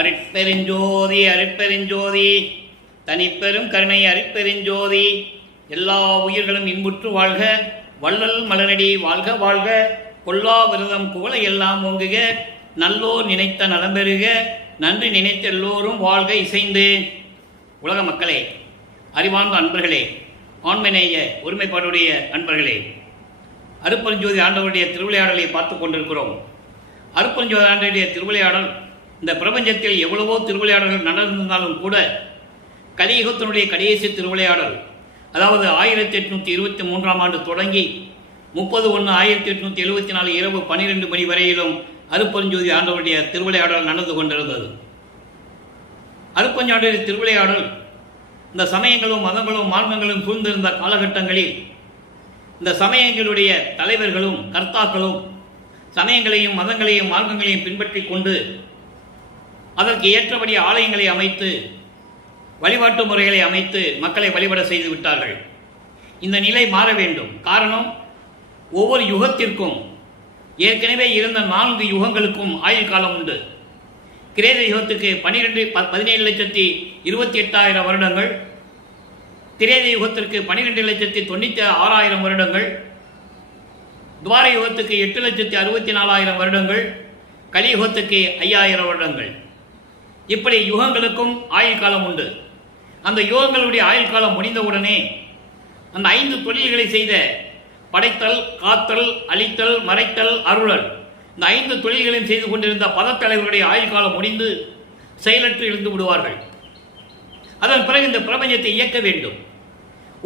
அருட்பெருஞ்சோதி அருட்பெருஞ்சோதி தனிப்பெரும் கருணை அருட்பெருஞ்சோதி. எல்லா உயிர்களும் இன்புற்று வாழ்க, வள்ளல் மலரடி வாழ்க வாழ்க, கொல்லா விரதம் புகழை எல்லாம் ஓங்குக, நல்லோர் நினைத்த நலம்பெறுக, நன்றி நினைத்த எல்லோரும் வாழ்க இசைந்து. உலக மக்களே, அறிவார்ந்த அன்பர்களே, ஆண்மநேய ஒருமைப்பாடுடைய அன்பர்களே, அருட்பெருஞ்சோதி ஆண்டவருடைய திருவிளையாடலை பார்த்து கொண்டிருக்கிறோம். அருட்பெருஞ்சோதி ஆண்டவருடைய திருவிளையாடல் இந்த பிரபஞ்சத்தில் எவ்வளவோ திருவிளையாடல்கள் நடந்திருந்தாலும் கூட கலியுகத்தினுடைய கடைசி திருவிளையாடல், அதாவது 1823 ஆண்டு தொடங்கி 30/1/1874 இரவு 12 மணி வரையிலும் அருட்பெருஞ்சோதி ஆண்டவருடைய திருவிளையாடல் நடந்து கொண்டிருந்தது. அருட்பெருஞ்சோதியுடைய திருவிளையாடல் இந்த சமயங்களும் மதங்களும் மார்க்கங்களும் சூழ்ந்திருந்த காலகட்டங்களில் இந்த சமயங்களுடைய தலைவர்களும் கர்த்தாக்களும் சமயங்களையும் மதங்களையும் மார்க்கங்களையும் பின்பற்றி கொண்டு அதற்கு ஏற்றபடி ஆலயங்களை அமைத்து வழிபாட்டு முறைகளை அமைத்து மக்களை வழிபட செய்து விட்டார்கள். இந்த நிலை மாற வேண்டும். காரணம், ஒவ்வொரு யுகத்திற்கும் ஏற்கனவே இருந்த 4 யுகங்களுக்கும் ஆயுள் காலம் உண்டு. கிரேத யுகத்துக்கு 17,28,000 வருடங்கள், திரேத யுகத்திற்கு 12,96,000 வருடங்கள், துவார யுகத்துக்கு 8,64,000 வருடங்கள், கலியுகத்துக்கு 5,000 வருடங்கள். இப்படி யுகங்களுக்கும் ஆயுள் காலம் உண்டு. அந்த யுகங்களுடைய ஆயுள் காலம் முடிந்தவுடனே அந்த 5 தொழில்களை செய்த படைத்தல், காத்தல், அழித்தல், மறைத்தல், அருளல், இந்த 5 தொழில்களையும் செய்து கொண்டிருந்த பதத்தலைவருடைய ஆயுள் காலம் முடிந்து செயலற்று இருந்து விடுவார்கள். அதன் பிறகு இந்த பிரபஞ்சத்தை இயக்க வேண்டும்.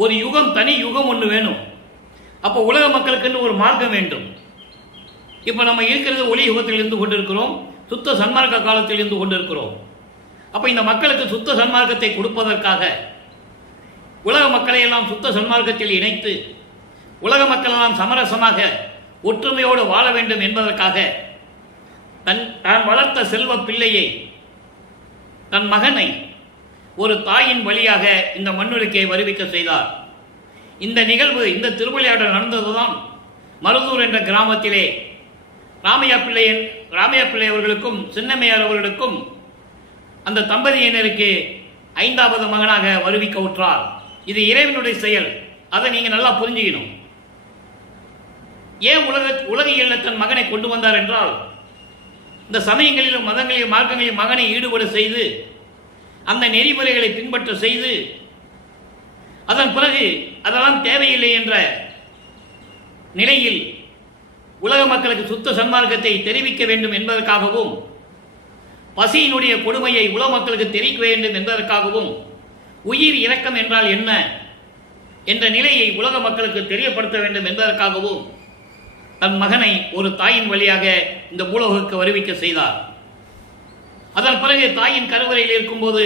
ஒரு யுகம், தனி யுகம் ஒன்று வேணும். அப்போ உலக மக்களுக்கு ஒரு மார்க்கம் வேண்டும். இப்போ நம்ம இருக்கிறது ஒளி யுகத்தில் இருந்து கொண்டிருக்கிறோம், சுத்த சன்மார்க்க காலத்தில் இருந்து கொண்டிருக்கிறோம். அப்போ இந்த மக்களுக்கு சுத்த சன்மார்க்கத்தை கொடுப்பதற்காக உலக மக்களை எல்லாம் சுத்த சன்மார்க்கத்தில் இணைத்து உலக மக்கள் எல்லாம் சமரசமாக ஒற்றுமையோடு வாழ வேண்டும் என்பதற்காக தான் வளர்த்த செல்வ பிள்ளையை, தன் மகனை ஒரு தாயின் வழியாக இந்த மண்ணுலகை வருவிக்க செய்தார். இந்த நிகழ்வு, இந்த திருவிளையாடல் நடந்ததுதான் மருதூர் என்ற கிராமத்திலே ராமையா பிள்ளை அவர்களுக்கும் சின்னம்மையார் அவர்களுக்கும் அந்த தம்பதியினருக்கு 5வது மகனாக வருவிக்க உற்றார். இது இறைவனுடைய செயல். அதை நீங்க நல்லா புரிஞ்சுக்கணும். ஏன் உலகியல் தன் மகனை கொண்டு வந்தார் என்றால், இந்த சமயங்களிலும் மதங்களிலும் மார்க்கங்களிலும் மகனை ஈடுபட செய்து அந்த நெறிமுறைகளை பின்பற்ற செய்து அதன் பிறகு அதெல்லாம் தேவையில்லை என்ற நிலையில் உலக மக்களுக்கு சுத்த சன்மார்க்கத்தை தெரிவிக்க வேண்டும் என்பதற்காகவும், பசியினுடைய கொடுமையை உலக மக்களுக்கு தெரிவிக்க வேண்டும் என்பதற்காகவும், உயிர் இரக்கம் என்றால் என்ன என்ற நிலையை உலக மக்களுக்கு தெரியப்படுத்த வேண்டும் என்பதற்காகவும் தன் மகனை ஒரு தாயின் வழியாக இந்த பூலோகத்துக்கு வருவிக்க செய்தார். அதன் பிறகு தாயின் கருவறையில் இருக்கும்போது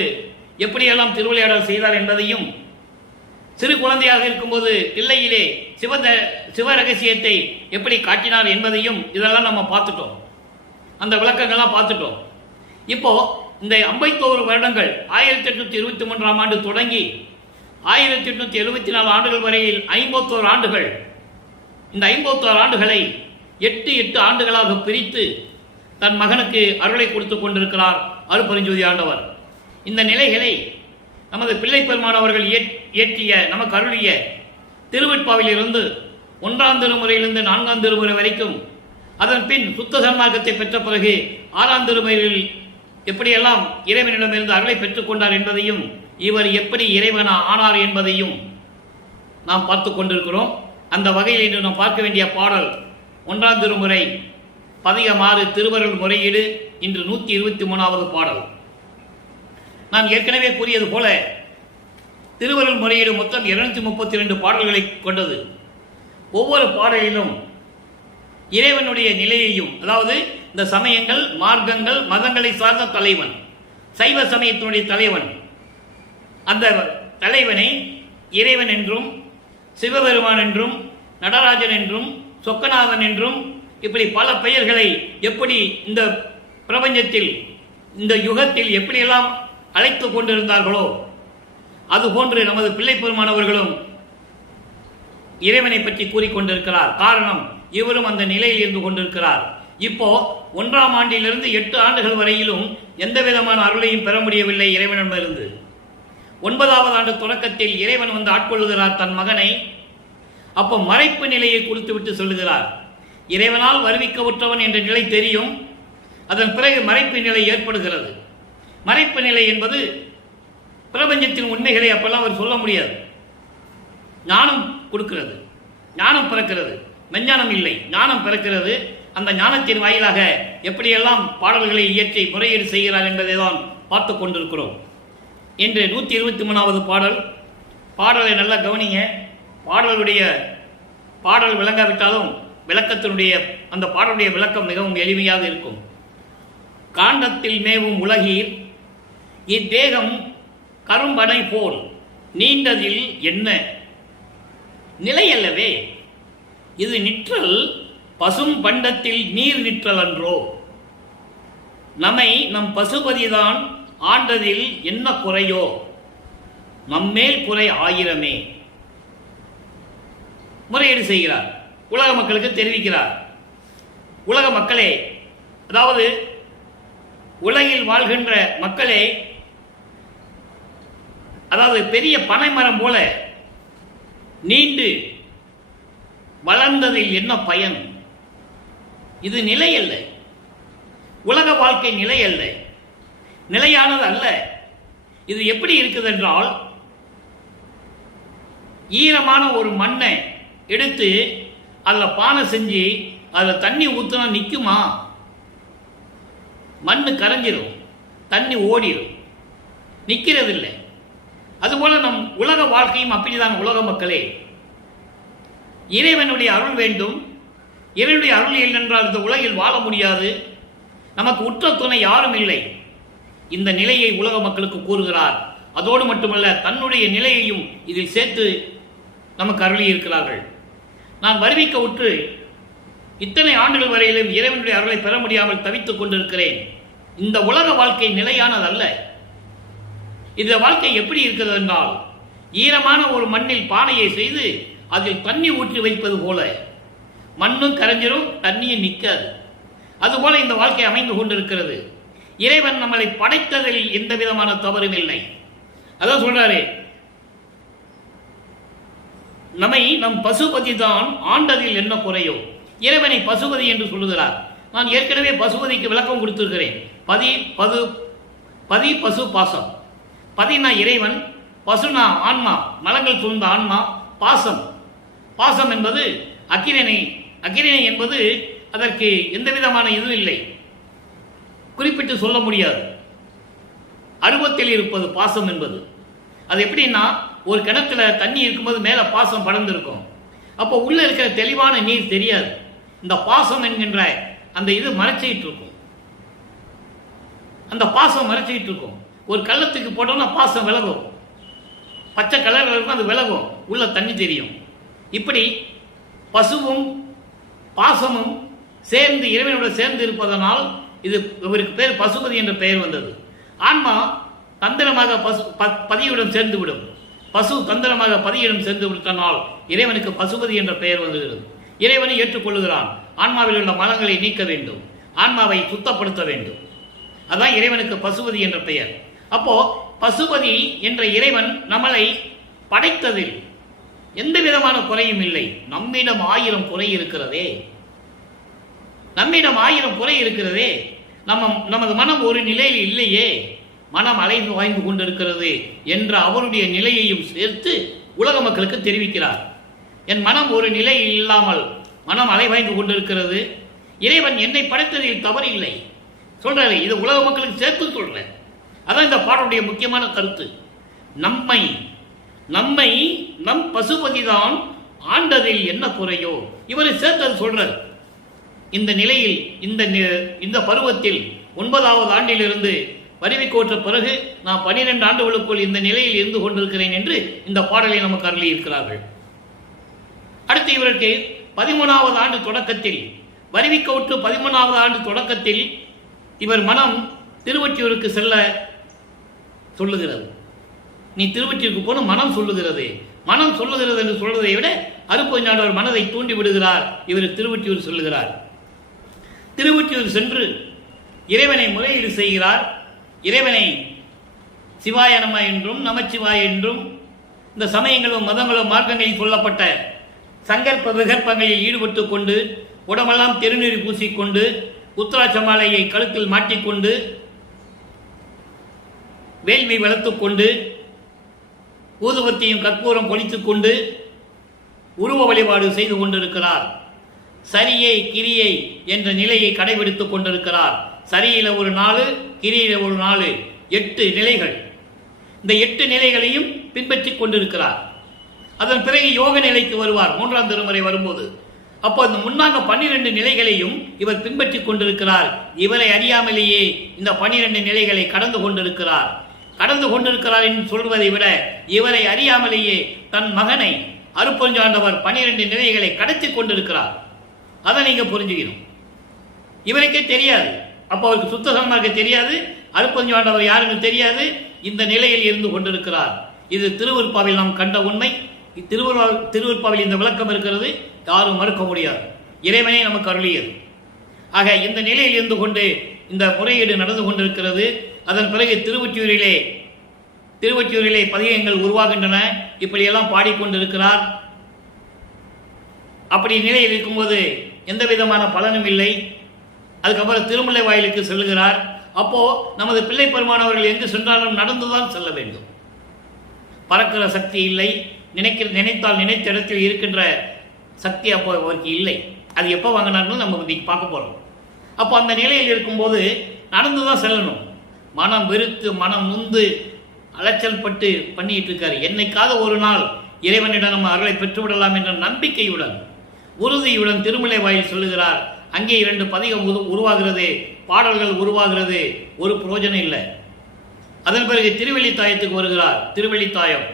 எப்படியெல்லாம் திருவிளையாடல் செய்தார் என்பதையும், சிறு குழந்தையாக இருக்கும்போது தில்லையிலே சிவ ரகசியத்தை எப்படி காட்டினார் என்பதையும் இதெல்லாம் நம்ம பார்த்துட்டோம். அந்த விளக்கங்கள்லாம் பார்த்துட்டோம். இப்போ இந்த 51 வருடங்கள் 1823 ஆண்டு தொடங்கி 1874 ஆண்டுகள் வரையில் 51 ஆண்டுகள், இந்த 51 ஆண்டுகளை 8 ஆண்டுகளாக பிரித்து தன் மகனுக்கு அருளை கொடுத்து கொண்டிருக்கிறார் அருட்பெருஞ்சோதி ஆண்டவர். இந்த நிலைகளை நமது பிள்ளை பெருமான் அவர்கள் இயற்றிய நமக்கு அருளிய திருவெட்பாவிலிருந்து 1ஆம் திருமுறையிலிருந்து 4ஆம் திருமுறை வரைக்கும், அதன் பின் சுத்த சன்மார்க்கத்தை பெற்ற பிறகு 6ஆம் திருமுறையில் எப்படியெல்லாம் இறைவனிடமிருந்து அருளை பெற்றுக் கொண்டார் என்பதையும், இவர் எப்படி இறைவன் ஆனார் என்பதையும் நாம் பார்த்து கொண்டிருக்கிறோம். அந்த வகையில் இன்று நாம் பார்க்க வேண்டிய பாடல் 1ஆம் திருமுறை பதிகம் 6 திருவருள் முறையீடு. இன்று 123வது பாடல். நான் ஏற்கனவே கூறியது போல திருவருள் முறையீடு மொத்தம் 232 பாடல்களை கொண்டது. ஒவ்வொரு பாடலிலும் இறைவனுடைய நிலையையும், அதாவது இந்த சமயங்கள், மார்க்கங்கள், மதங்களை சார்ந்த தலைவன், சைவ சமயத்தினுடைய தலைவன், அந்த தலைவனை இறைவன் என்றும், சிவபெருமான் என்றும், நடராஜன் என்றும், சொக்கநாதன் என்றும், இப்படி பல பெயர்களை எப்படி இந்த பிரபஞ்சத்தில், இந்த யுகத்தில் எப்படியெல்லாம் அழைத்து கொண்டிருந்தார்களோ அதுபோன்று நமது பிள்ளை பெருமானவர்களும் இறைவனை பற்றி கூறிக்கொண்டிருக்கிறார். காரணம், இவரும் அந்த நிலையில் இருந்து கொண்டிருக்கிறார். இப்போ 1ஆம் ஆண்டிலிருந்து 8 ஆண்டுகள் வரையிலும் எந்த விதமான அருளையும் பெற முடியவில்லை இறைவனிடமிருந்து. 9வது ஆண்டு தொடக்கத்தில் இறைவன் வந்து ஆட்கொள்கிறார் தன் மகனை. அப்போ மறைப்பு நிலையை கொடுத்துவிட்டு சொல்லுகிறார், இறைவனால் வருவிக்க உற்றவன் என்ற நிலை தெரியும். அதன் பிறகு மறைப்பு நிலை ஏற்படுகிறது. மறைப்பு நிலை என்பது பிரபஞ்சத்தின் உண்மைகளை அப்பெல்லாம் அவர் சொல்ல முடியாது. ஞானம் கொடுக்கிறது, ஞானம் பிறக்கிறது, மெஞ்ஞானம் இல்லை, ஞானம் பிறக்கிறது. அந்த ஞானத்தின் வாயிலாக எப்படியெல்லாம் பாடல்களை இயற்றி முறையீடு செய்கிறார் என்பதை தான் பார்த்து கொண்டிருக்கிறோம். இன்று 123வது பாடலை நல்லா கவனிங்க. பாடல் விளங்காவிட்டாலும் விளக்கத்தினுடைய அந்த பாடலுடைய விளக்கம் மிகவும் எளிமையாக இருக்கும். காண்டத்தில் மேவும் உலகீர் இத்தேகம் கரும்பனை போல் நீண்டதில் என்ன நிலையல்லவே, இது நிற்றல் பசும் பண்டத்தில் நீர் நிற்றல் அன்றோ, நம்மை நம் பசுபதிதான் ஆண்டதில் என்ன குறையோ, நம்மேல் குறை ஆயிரமே. முறையீடு செய்கிறார், உலக மக்களுக்கு தெரிவிக்கிறார். உலக மக்களே, அதாவது உலகில் வாழ்கின்ற மக்களே, அதாவது பெரிய பனைமரம் போல நீண்டு வளர்ந்ததில் என்ன பயன்? இது நிலை அல்ல, உலக வாழ்க்கை நிலை அல்ல, நிலையானது அல்ல. இது எப்படி இருக்குது என்றால், ஈரமான ஒரு மண்ணை எடுத்து அதில் பானை செஞ்சு அதில் தண்ணி ஊற்றினா நிற்குமா? மண்ணு கரைஞ்சிடும், தண்ணி ஓடிடும், நிற்கிறதில்லை. அதுபோல நம் உலக வாழ்க்கையும் அப்படிதான். உலக மக்களே, இறைவனுடைய அருள் வேண்டும். இறைவனுடைய அருள் இல்லைன்றால் இந்த உலகில் வாழ முடியாது. நமக்கு உற்ற துணை யாரும் இல்லை. இந்த நிலையை உலக மக்களுக்கு கூறுகிறார். அதோடு மட்டுமல்ல, தன்னுடைய நிலையையும் இதில் சேர்த்து நமக்கு அருளி இருக்கிறார்கள். நான் வருவிக்க உற்று இத்தனை ஆண்டுகள் வரையிலும் இறைவனுடைய அருளை பெற முடியாமல் தவித்துக் கொண்டிருக்கிறேன். இந்த உலக வாழ்க்கை நிலையானதல்ல. இந்த வாழ்க்கை எப்படி இருக்கிறது என்றால், ஈரமான ஒரு மண்ணில் பானையை செய்து அதில் தண்ணி ஊற்றி வைப்பது போல மண்ணும் கரைஞ்சிரும், தண்ணியும் நிற்காது. அதுபோல இந்த வாழ்க்கை அமைந்து கொண்டிருக்கிறது. இறைவன் நம்மளை படைத்ததில் எந்த விதமான தவறும் இல்லை. அதான் சொல்றாரு, நம்மை நம் பசுபதி தான் ஆண்டதில் என்ன குறையோ. இறைவனை பசுபதி என்று சொல்லுகிறார். நான் ஏற்கனவே பசுபதிக்கு விளக்கம் கொடுத்திருக்கிறேன். பதி பசு பாசம். பதினா இறைவன், பசுனா ஆன்மா, மலங்கள் சூழ்ந்த ஆன்மா. பாசம் என்பது அக்கிரணை என்பது அதற்கு எந்த விதமான இதுவும் இல்லை, குறிப்பிட்டு சொல்ல முடியாது. அருவத்தில் இருப்பது பாசம் என்பது. அது எப்படின்னா, ஒரு கிணத்துல தண்ணி இருக்கும்போது மேலே பாசம் படர்ந்திருக்கும். அப்போ உள்ள இருக்கிற தெளிவான நீர் தெரியாது. இந்த பாசம் என்கின்ற அந்த இது மறைச்சிட்டு இருக்கும். அந்த பாசம் மறைச்சிட்டு இருக்கும். ஒரு கள்ளத்துக்கு போட்டோம்னா பாசம் விலகும், பச்சை கலர் இருக்கும், அது விலகும், உள்ள தண்ணி தெரியும். இப்படி பசுவும் பாசமும் சேர்ந்து இறைவனோட சேர்ந்து இருப்பதனால் இது இவருக்கு பேர் பசுபதி என்ற பெயர் வந்தது. ஆன்மா தந்திரமாக பதியுடன் சேர்ந்து விடும். பசு தந்திரமாக பதியிடம் சேர்ந்து விட்டனால் இறைவனுக்கு பசுபதி என்ற பெயர் வந்துவிடும். இறைவனை ஏற்றுக்கொள்ளுகிறான். ஆன்மாவில் உள்ள மலங்களை நீக்க வேண்டும், ஆன்மாவை சுத்தப்படுத்த வேண்டும். அதான் இறைவனுக்கு பசுபதி என்ற பெயர். அப்போ பசுபதி என்ற இறைவன் நம்மளை படைத்ததில் எந்த விதமான குறையும் இல்லை. நம்மிடம் 1000 குறை இருக்கிறதே, நம்மிடம் 1000 குறை இருக்கிறதே. நமது மனம் ஒரு நிலையில் இல்லையே, மனம் அலைந்து வாய்ந்து கொண்டிருக்கிறது என்ற அவருடைய நிலையையும் சேர்த்து உலக மக்களுக்கு தெரிவிக்கிறார். என் மனம் ஒரு நிலையில் இல்லாமல் மனம் அலைவாய்ந்து கொண்டிருக்கிறது. இறைவன் என்னை படைத்ததில் தவறு இல்லை சொல்றாரு. இது உலக மக்களுக்கு சேர்த்து சொல்றேன். அதான் இந்த பாடலுடைய முக்கியமான கருத்து. நம்மை நம் பசுபதி தான் ஆண்டதில் என்ன குறையோ, இவரை சேர்த்தது சொல்றார். இந்த நிலையில் இந்த பருவத்தில் 9வது ஆண்டிலிருந்து வருவிக்கோற்ற பிறகு நான் 12 ஆண்டுகளுக்குள் இந்த நிலையில் இருந்து கொண்டிருக்கிறேன் என்று இந்த பாடலை நமக்கு அருளி இருக்கிறார்கள். அடுத்து இவருக்கு 13வது ஆண்டு தொடக்கத்தில், வருவிக்கோற்று 13வது ஆண்டு தொடக்கத்தில் இவர் மனம் திருவொற்றியூருக்கு செல்ல சொல்லுகிறது. நீ திருவொற்றியூருக்கு போன மனம் சொல்லுகிறது. மனம் சொல்லுகிறது என்று சொல்வதை விட அருப்பஞ்சாண்டவர் மனதை தூண்டி விடுகிறார். இவர் திருவொற்றியூர் சொல்லுகிறார். திருவொற்றியூர் சென்று இறைவனை முறையீடு செய்கிறார். இறைவனை சிவாய நம என்றும் நமச்சிவாய என்றும் இந்த சமயங்களும் மதங்களும் மார்க்கங்களில் சொல்லப்பட்ட சங்கற்ப விகற்பங்களில் ஈடுபட்டு கொண்டு உடம்பெல்லாம் திருநீர் பூசிக்கொண்டு உத்தராட்ச மாலையை கழுத்தில் மாட்டிக்கொண்டு வேள்வி வளர்த்துக் கொண்டு ஊதுபத்தியும் கற்பூரம் பொழித்துக் கொண்டு உருவ வழிபாடு செய்து கொண்டிருக்கிறார். சரியை கிரியை என்ற நிலையை கடைபிடித்துக் கொண்டிருக்கிறார். சரியில ஒரு 4, கிரியில ஒரு 4, 8 நிலைகள். இந்த 8 நிலைகளையும் பின்பற்றிக் கொண்டிருக்கிறார். அதன் பிறகு யோக நிலைக்கு வருவார் 3ஆம் திருமுறை வரும்போது. அப்போ இந்த முன்னாங்க 12 நிலைகளையும் இவர் பின்பற்றிக் கொண்டிருக்கிறார். இவரை அறியாமலேயே இந்த 12 நிலைகளை கடந்து கொண்டிருக்கிறார். கடந்து கொண்டிருக்கிறார் என்று சொல்வதை விட இவரை அறியாமலேயே தன் மகனை அருட்பெருஞ்சாண்டவர் 12 நிலைகளை கடத்தி கொண்டிருக்கிறார். அதை நீங்க புரிஞ்சுக்கணும். இவருக்கே தெரியாது. அப்போ அவருக்கு சுத்த சன்மார்க்க தெரியாது, அருட்பெருஞ்சாண்டவர் யாருக்கு தெரியாது. இந்த நிலையில் இருந்து கொண்டிருக்கிறார். இது திருவருட்பாவில் நாம் கண்ட உண்மை. திருவருட்பாவில் இந்த விளக்கம் இருக்கிறது, யாரும் மறுக்க முடியாது. இறைவனே நமக்கு அருளியது. ஆக இந்த நிலையில் இருந்து கொண்டு இந்த முறையீடு நடந்து கொண்டிருக்கிறது. அதன் பிறகு திருவொற்றியூரிலே பதிகங்கள் உருவாகின்றன. இப்படியெல்லாம் பாடிக்கொண்டிருக்கிறார். அப்படி நிலையில் இருக்கும்போது எந்த விதமான பலனும் இல்லை. அதுக்கப்புறம் திருமலை வாயிலுக்கு செல்லுகிறார். அப்போ நமது பிள்ளை பெருமானவர்கள் எங்கு சென்றாலும் நடந்துதான் செல்ல வேண்டும். பறக்கிற சக்தி இல்லை. நினைத்தால் நினைத்த இடத்தில் இருக்கின்ற சக்தி அப்போ அவருக்கு இல்லை. அது எப்போ வாங்கினார்னு நம்ம இன்னைக்கு பார்க்க போறோம். அப்போ அந்த நிலையில் இருக்கும்போது நடந்துதான் செல்லணும். மனம் வெறுத்து மனம் நொந்து அலைச்சல் பட்டு பண்ணிட்டு இருக்காரு. என்னைக்காவது ஒரு நாள் இறைவனிடம் நம்ம அருளை பெற்றுவிடலாம் என்ற நம்பிக்கையுடன் உறுதியுடன் திருமலை வாயில் சொல்லுகிறார். அங்கே 2 பதிகம் உருவாகிறது, பாடல்கள் உருவாகிறது. ஒரு பிரயோஜனம் இல்லை. அதன் பிறகு திருவெள்ளித்தாயத்துக்கு வருகிறார். திருவெள்ளித்தாயம்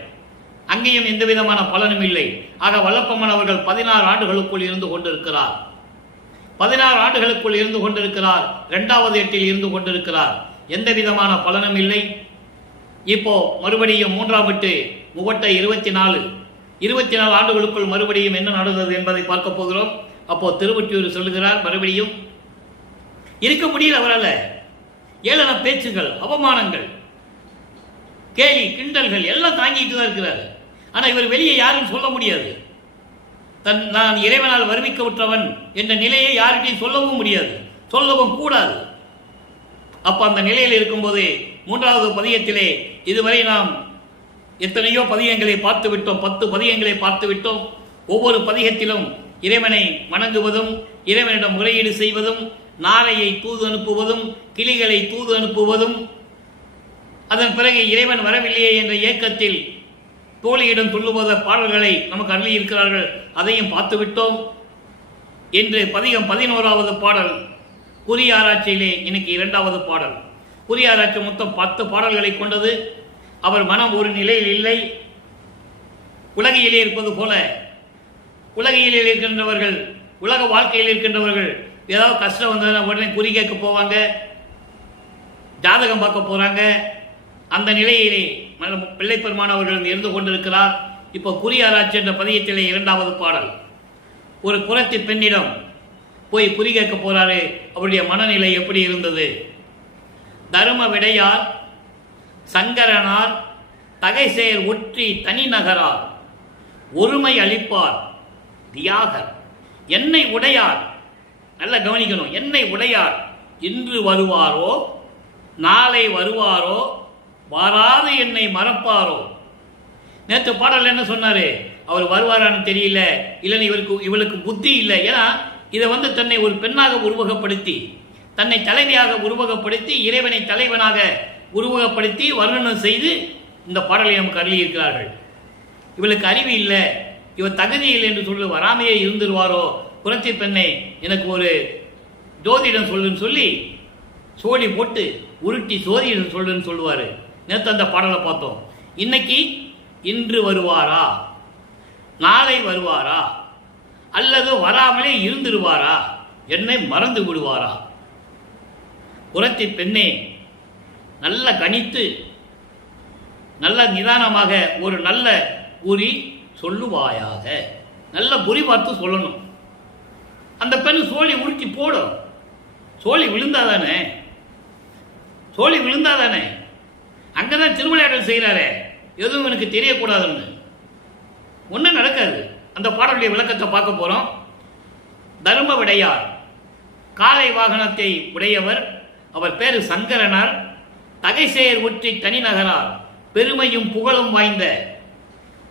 அங்கேயும் எந்த விதமான பலனும் இல்லை. ஆக வல்லப்பம்மன் அவர்கள் 16 ஆண்டுகளுக்குள் இருந்து கொண்டிருக்கிறார். 16 ஆண்டுகளுக்குள் இருந்து கொண்டிருக்கிறார். 2வது எட்டில் இருந்து கொண்டிருக்கிறார். எந்த விதமான பலனும் இல்லை. இப்போ மறுபடியும் 3ஆம் எட்டு முகட்ட 24 ஆண்டுகளுக்குள் மறுபடியும் என்ன நடந்தது என்பதை பார்க்க போகிறோம். அப்போ திருவொற்றியூர் சொல்லுகிறார், மறுபடியும் இருக்க முடியல அவரால். ஏளன பேச்சுகள், அவமானங்கள், கேலி கிண்டல்கள் எல்லாம் தாங்கிட்டு தான் இருக்கிறார். ஆனால் இவர் வெளியே யாரும் சொல்ல முடியாது. நான் இறைவனால் வருவிக்கப்பட்டவன் என்ற நிலையை யாருக்கையும் சொல்லவும் முடியாது, சொல்லவும் கூடாது. அப்ப அந்த நிலையில் இருக்கும்போது 3வது பதிகத்திலே இதுவரை நாம் எத்தனையோ பதிகங்களை பார்த்து விட்டோம். 10 பதிகங்களை பார்த்து விட்டோம். ஒவ்வொரு பதிகத்திலும் இறைவனை வணங்குவதும் இறைவனிடம் முறையீடு செய்வதும் நாரையை தூது அனுப்புவதும் கிளிகளை தூது அனுப்புவதும் அதன் பிறகு இறைவன் வரவில்லையே என்ற ஏக்கத்தில் தோழியிடம் சொல்லுவத பாடல்களை நமக்கு அருளி இருக்கிறார்கள். அதையும் பார்த்து விட்டோம். என்று பதிகம் 11வது பாடல் குறியாராய்ச்சியிலே இன்னைக்கு 2வது பாடல். குறியாராய்ச்சி மொத்தம் 10 பாடல்களை கொண்டது. அவர் மனம் ஒரு நிலையில் இல்லை. உலகிலே இருப்பது போல உலகிலே இருக்கின்றவர்கள், உலக வாழ்க்கையில் இருக்கின்றவர்கள் ஏதாவது கஷ்டம் வந்ததுன்னா உடனே குறி கேட்க போவாங்க, ஜாதகம் பார்க்க போறாங்க. அந்த நிலையிலே பிள்ளை பெருமானவர்கள் இருந்து கொண்டிருக்கிறார். இப்போ குறியாராய்ச்சி என்ற பதியத்திலே 2வது பாடல். ஒரு புறத்தி பெண்ணிடம் போய் குறி கேட்க போறாரு. அவருடைய மனநிலை எப்படி இருந்தது? தரும விடையார் சங்கரனார் தகைசேர் ஒற்றி தனி நகரார் ஒருமை அளிப்பார் தியாகர் என்னை உடையார். நல்லா கவனிக்கணும். என்னை உடையார் இன்று வருவாரோ நாளை வருவாரோ வாராது என்னை மறப்பாரோ. நேற்று பாடல் என்ன சொன்னாரு? அவர் வருவாரான்னு தெரியல, இல்லைன்னு இவளுக்கு புத்தி இல்லை. ஏன்னா இதை தன்னை ஒரு பெண்ணாக உருவகப்படுத்தி, தன்னை தலைவியாக உருவகப்படுத்தி, இறைவனை தலைவனாக உருவகப்படுத்தி வர்ணனம் செய்து இந்த பாடலை நமக்கு அருளி இருக்கிறார்கள். இவளுக்கு அறிவு இல்லை, இவர் தகுதி இல்லை என்று சொல்லி வராமையே இருந்துருவாரோ. புரட்சி பெண்ணை எனக்கு ஒரு ஜோதிடம் சொல்லுன்னு சொல்லி சோடி போட்டு உருட்டி ஜோதிடம் சொல்லுன்னு சொல்லுவாரு. நேற்று அந்த பாடலை பார்த்தோம். இன்னைக்கு இன்று வருவாரா, நாளை வருவாரா, அல்லது வராமலே இருந்துருவாரா, என்னை மறந்து விடுவாரா? புரட்சி பெண்ணே, நல்ல கணித்து நல்ல நிதானமாக ஒரு நல்ல குறி சொல்லுவாயாக. நல்ல குறி பார்த்து சொல்லணும். அந்த பெண் சோழி உருட்டி போடும். சோழி விழுந்தாதானே, சோழி விழுந்தாதானே, அங்கதான் திருவிளையாடல் செய்கிறாரே, எதுவும் எனக்கு தெரியக்கூடாதுன்னு. ஒன்றும் நடக்காது. அந்த பாடலுடைய விளக்கத்தை பார்க்க போறோம். தர்ம விடையார், காளை வாகனத்தை உடையவர், அவர் பேரு சங்கரனார், தகைசெயர் ஒற்றி தனிநகரார், பெருமையும் புகழும் வாய்ந்த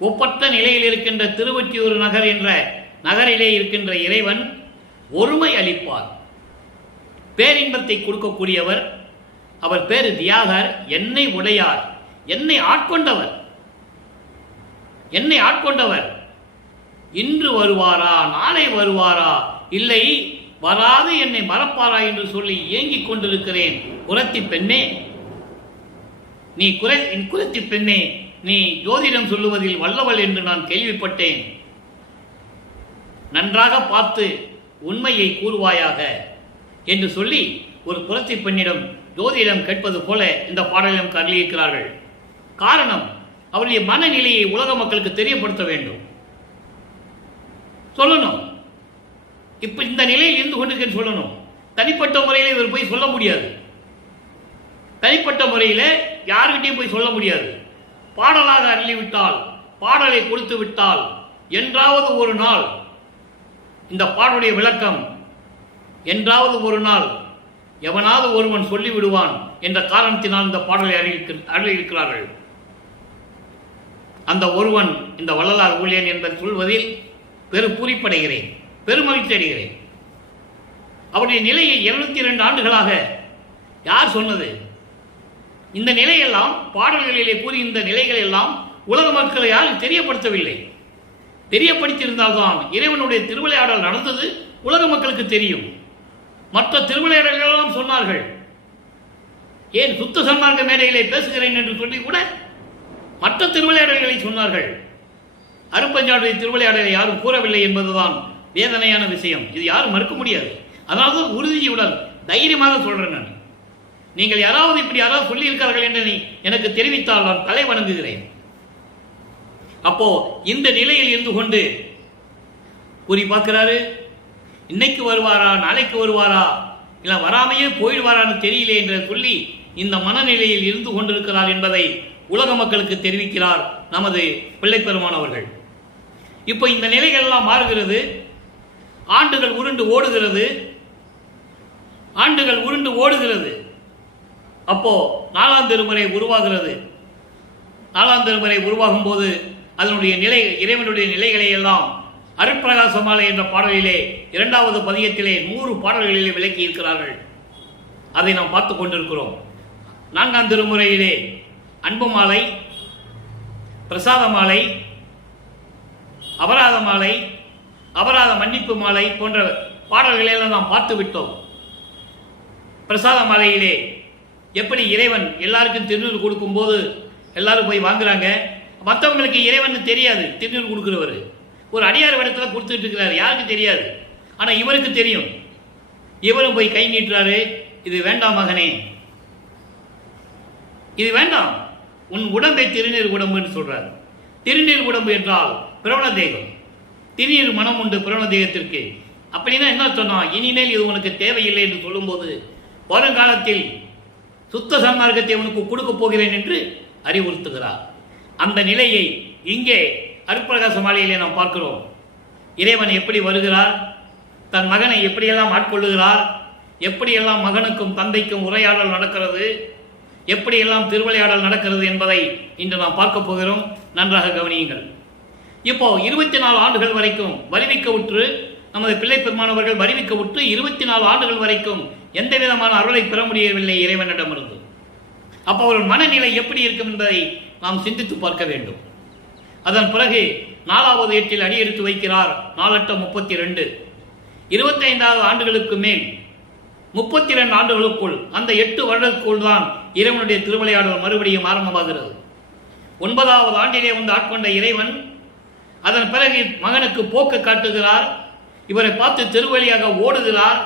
ஒப்பற்ற நிலையில் இருக்கின்ற திருவொற்றியூர் நகர் என்ற நகரிலே இருக்கின்ற இறைவன் ஒருமை அளிப்பார், பேரின்பத்தை கொடுக்கக்கூடியவர். அவர் பேரு தியாகர், என்னை உடையார், என்னை ஆட்கொண்டவர், என்னை ஆட்கொண்டவர். இன்று வருவாரா, நாளை வருவாரா, இல்லை வராது என்னை மறப்பாரா என்று சொல்லி ஏங்கிக் கொண்டிருக்கிறேன். குரத்தி பெண்ணே, நீ குரத்தி பெண்ணே, நீ ஜோதிடம் சொல்லுவதில் வல்லவள் என்று நான் கேள்விப்பட்டேன். நன்றாக பார்த்து உண்மையை கூறுவாயாக என்று சொல்லி ஒரு குரத்தி பெண்ணிடம் ஜோதிடம் கேட்பது போல இந்த பாடலிலும் அருளியிருக்கிறார்கள். காரணம், அவருடைய மனநிலையை உலக மக்களுக்கு தெரியப்படுத்த வேண்டும், சொல்லணும். இப்ப இந்த நிலையில் இருந்து கொண்டிருக்கேன்னு சொல்லணும். தனிப்பட்ட முறையில் இவர் போய் சொல்ல முடியாது, தனிப்பட்ட முறையில் யாருக்கிட்டையும் போய் சொல்ல முடியாது. பாடலாக அருளிவிட்டால், பாடலை கொடுத்து விட்டால், என்றாவது ஒரு நாள் இந்த பாடலுடைய விளக்கம் என்றாவது ஒரு நாள் எவனாவது ஒருவன் சொல்லிவிடுவான் என்ற காரணத்தினால் இந்த பாடலை அருளியிருக்கிறார்கள். அந்த ஒருவன் இந்த வள்ளலார் ஊழியன் என்பதை சொல்வதில் பூரிப்படைகிறேன், பெருமகிழ்ச்சி அடைகிறேன். அவருடைய நிலையை 202 ஆண்டுகளாக யார் சொன்னது? இந்த நிலையெல்லாம் பாடல்களிலே கூறி இந்த நிலைகள் எல்லாம் உலக மக்களை யாரும் தெரியப்படுத்தவில்லை. தெரியப்படுத்தியிருந்தால்தான் இறைவனுடைய திருவிளையாடல் நடந்தது உலக மக்களுக்கு தெரியும். மற்ற திருவிளையாடல்களெல்லாம் சொன்னார்கள். ஏன் சுத்த சன்மார்க்க மேடையிலே பேசுகிறேன் என்று சொல்லி கூட மற்ற திருவிளையாடல்களை சொன்னார்கள். அருப்பஞ்சாடுடைய திருவிளையாடலை யாரும் கூறவில்லை என்பதுதான் வேதனையான விஷயம். இது யாரும் மறுக்க முடியாது. அதாவது உறுதியுடன் தைரியமாக சொல்றேன் நான். நீங்கள் யாராவது இப்படி யாராவது சொல்லியிருக்கார்கள் என்று எனக்கு தெரிவித்தால் நான் தலை வணங்குகிறேன். அப்போ இந்த நிலையில் இருந்து கொண்டு கூறி பார்க்கிறாரு. இன்னைக்கு வருவாரா, நாளைக்கு வருவாரா, இல்ல வராமையே போயிடுவாரான்னு தெரியல என்று சொல்லி இந்த மனநிலையில் இருந்து கொண்டிருக்கிறார் என்பதை உலக மக்களுக்கு தெரிவிக்கிறார் நமது பிள்ளைப்பெருமான் அவர்கள். இப்போ இந்த நிலைகள் எல்லாம் மாறுகிறது. ஆண்டுகள் உருண்டு ஓடுகிறது, ஆண்டுகள் உருண்டு ஓடுகிறது. அப்போ 4ஆம் திருமுறை உருவாகிறது. 4ஆம் திருமுறை உருவாகும் போது அதனுடைய நிலை, இறைவனுடைய நிலைகளை எல்லாம் அருட்பிரகாச மாலை என்ற பாடலிலே 2வது பதியத்திலே 100 பாடல்களிலே விளக்கி இருக்கிறார்கள். அதை நாம் பார்த்து கொண்டிருக்கிறோம். 4ஆம் திருமுறையிலே அன்பு மாலை, பிரசாத மாலை, அபராத மாலை, அபராத மன்னிப்பு மாலை போன்ற பாடல்களை எல்லாம் நாம் பார்த்து விட்டோம். பிரசாத மாலையிலே எப்படி இறைவன் எல்லாருக்கும் திருநீர் கொடுக்கும் போது எல்லாரும் போய் வாங்குறாங்க. மற்றவங்களுக்கு இறைவன் தெரியாது. திருநீர் கொடுக்கிறவர் ஒரு அடியார் இடத்துல கொடுத்துட்டு இருக்கிறார், யாருக்கு தெரியாது. ஆனா இவருக்கு தெரியும். இவரும் போய் கை நீட்டுறாரு. இது வேண்டாம் மகனே, இது வேண்டாம், உன் உடம்பை திருநீர் உடம்புன்னு சொல்றார். திருநீர் உடம்பு என்றால் பிரவண தேகம், திருநீர் மனம் உண்டு பிரவண தேகத்திற்கு. அப்படின்னா என்ன சொன்னா, இனிமேல் இது உனக்கு தேவையில்லை என்று சொல்லும்போது வருங்காலத்தில் சுத்த சன்மார்க்கத்தை உனக்கு கொடுக்க போகிறேன் என்று அறிவுறுத்துகிறார். அந்த நிலையை இங்கே அருட்பிரகாச மாலையிலே நாம் பார்க்கிறோம். இறைவன் எப்படி வருகிறார், தன் மகனை எப்படியெல்லாம் ஆட்கொள்ளுகிறார், எப்படியெல்லாம் மகனுக்கும் தந்தைக்கும் உரையாடல் நடக்கிறது, எப்படியெல்லாம் திருவிளையாடல் நடக்கிறது என்பதை இன்று நாம் பார்க்க போகிறோம். நன்றாக கவனியுங்கள். இப்போ 24 ஆண்டுகள் வரைக்கும் வரிவிக்க உற்று நமது பிள்ளை பெருமானவர்கள் வரிவிக்க உற்று 24 ஆண்டுகள் வரைக்கும் எந்த விதமான அருளை பெற முடியவில்லை இறைவனிடமிருந்து. அப்போ ஒரு மனநிலை எப்படி இருக்கும் என்பதை நாம் சிந்தித்து பார்க்க வேண்டும். அதன் பிறகு 4வது எட்டில் அடியெடுத்து வைக்கிறார். 4×8 = 32. 25வது ஆண்டுகளுக்கு மேல் 32 ஆண்டுகளுக்குள், அந்த 8 வருடத்துக்குள் தான் இறைவனுடைய திருவிளையாடல் மறுபடியும் ஆரம்பமாகிறது. 9வது ஆண்டிலே வந்து ஆட்கொண்ட இறைவன் அதன் பிறகு மகனுக்கு போக்கு காட்டுகிறார். இவரை பார்த்து திருவழியாக ஓடுகிறார்.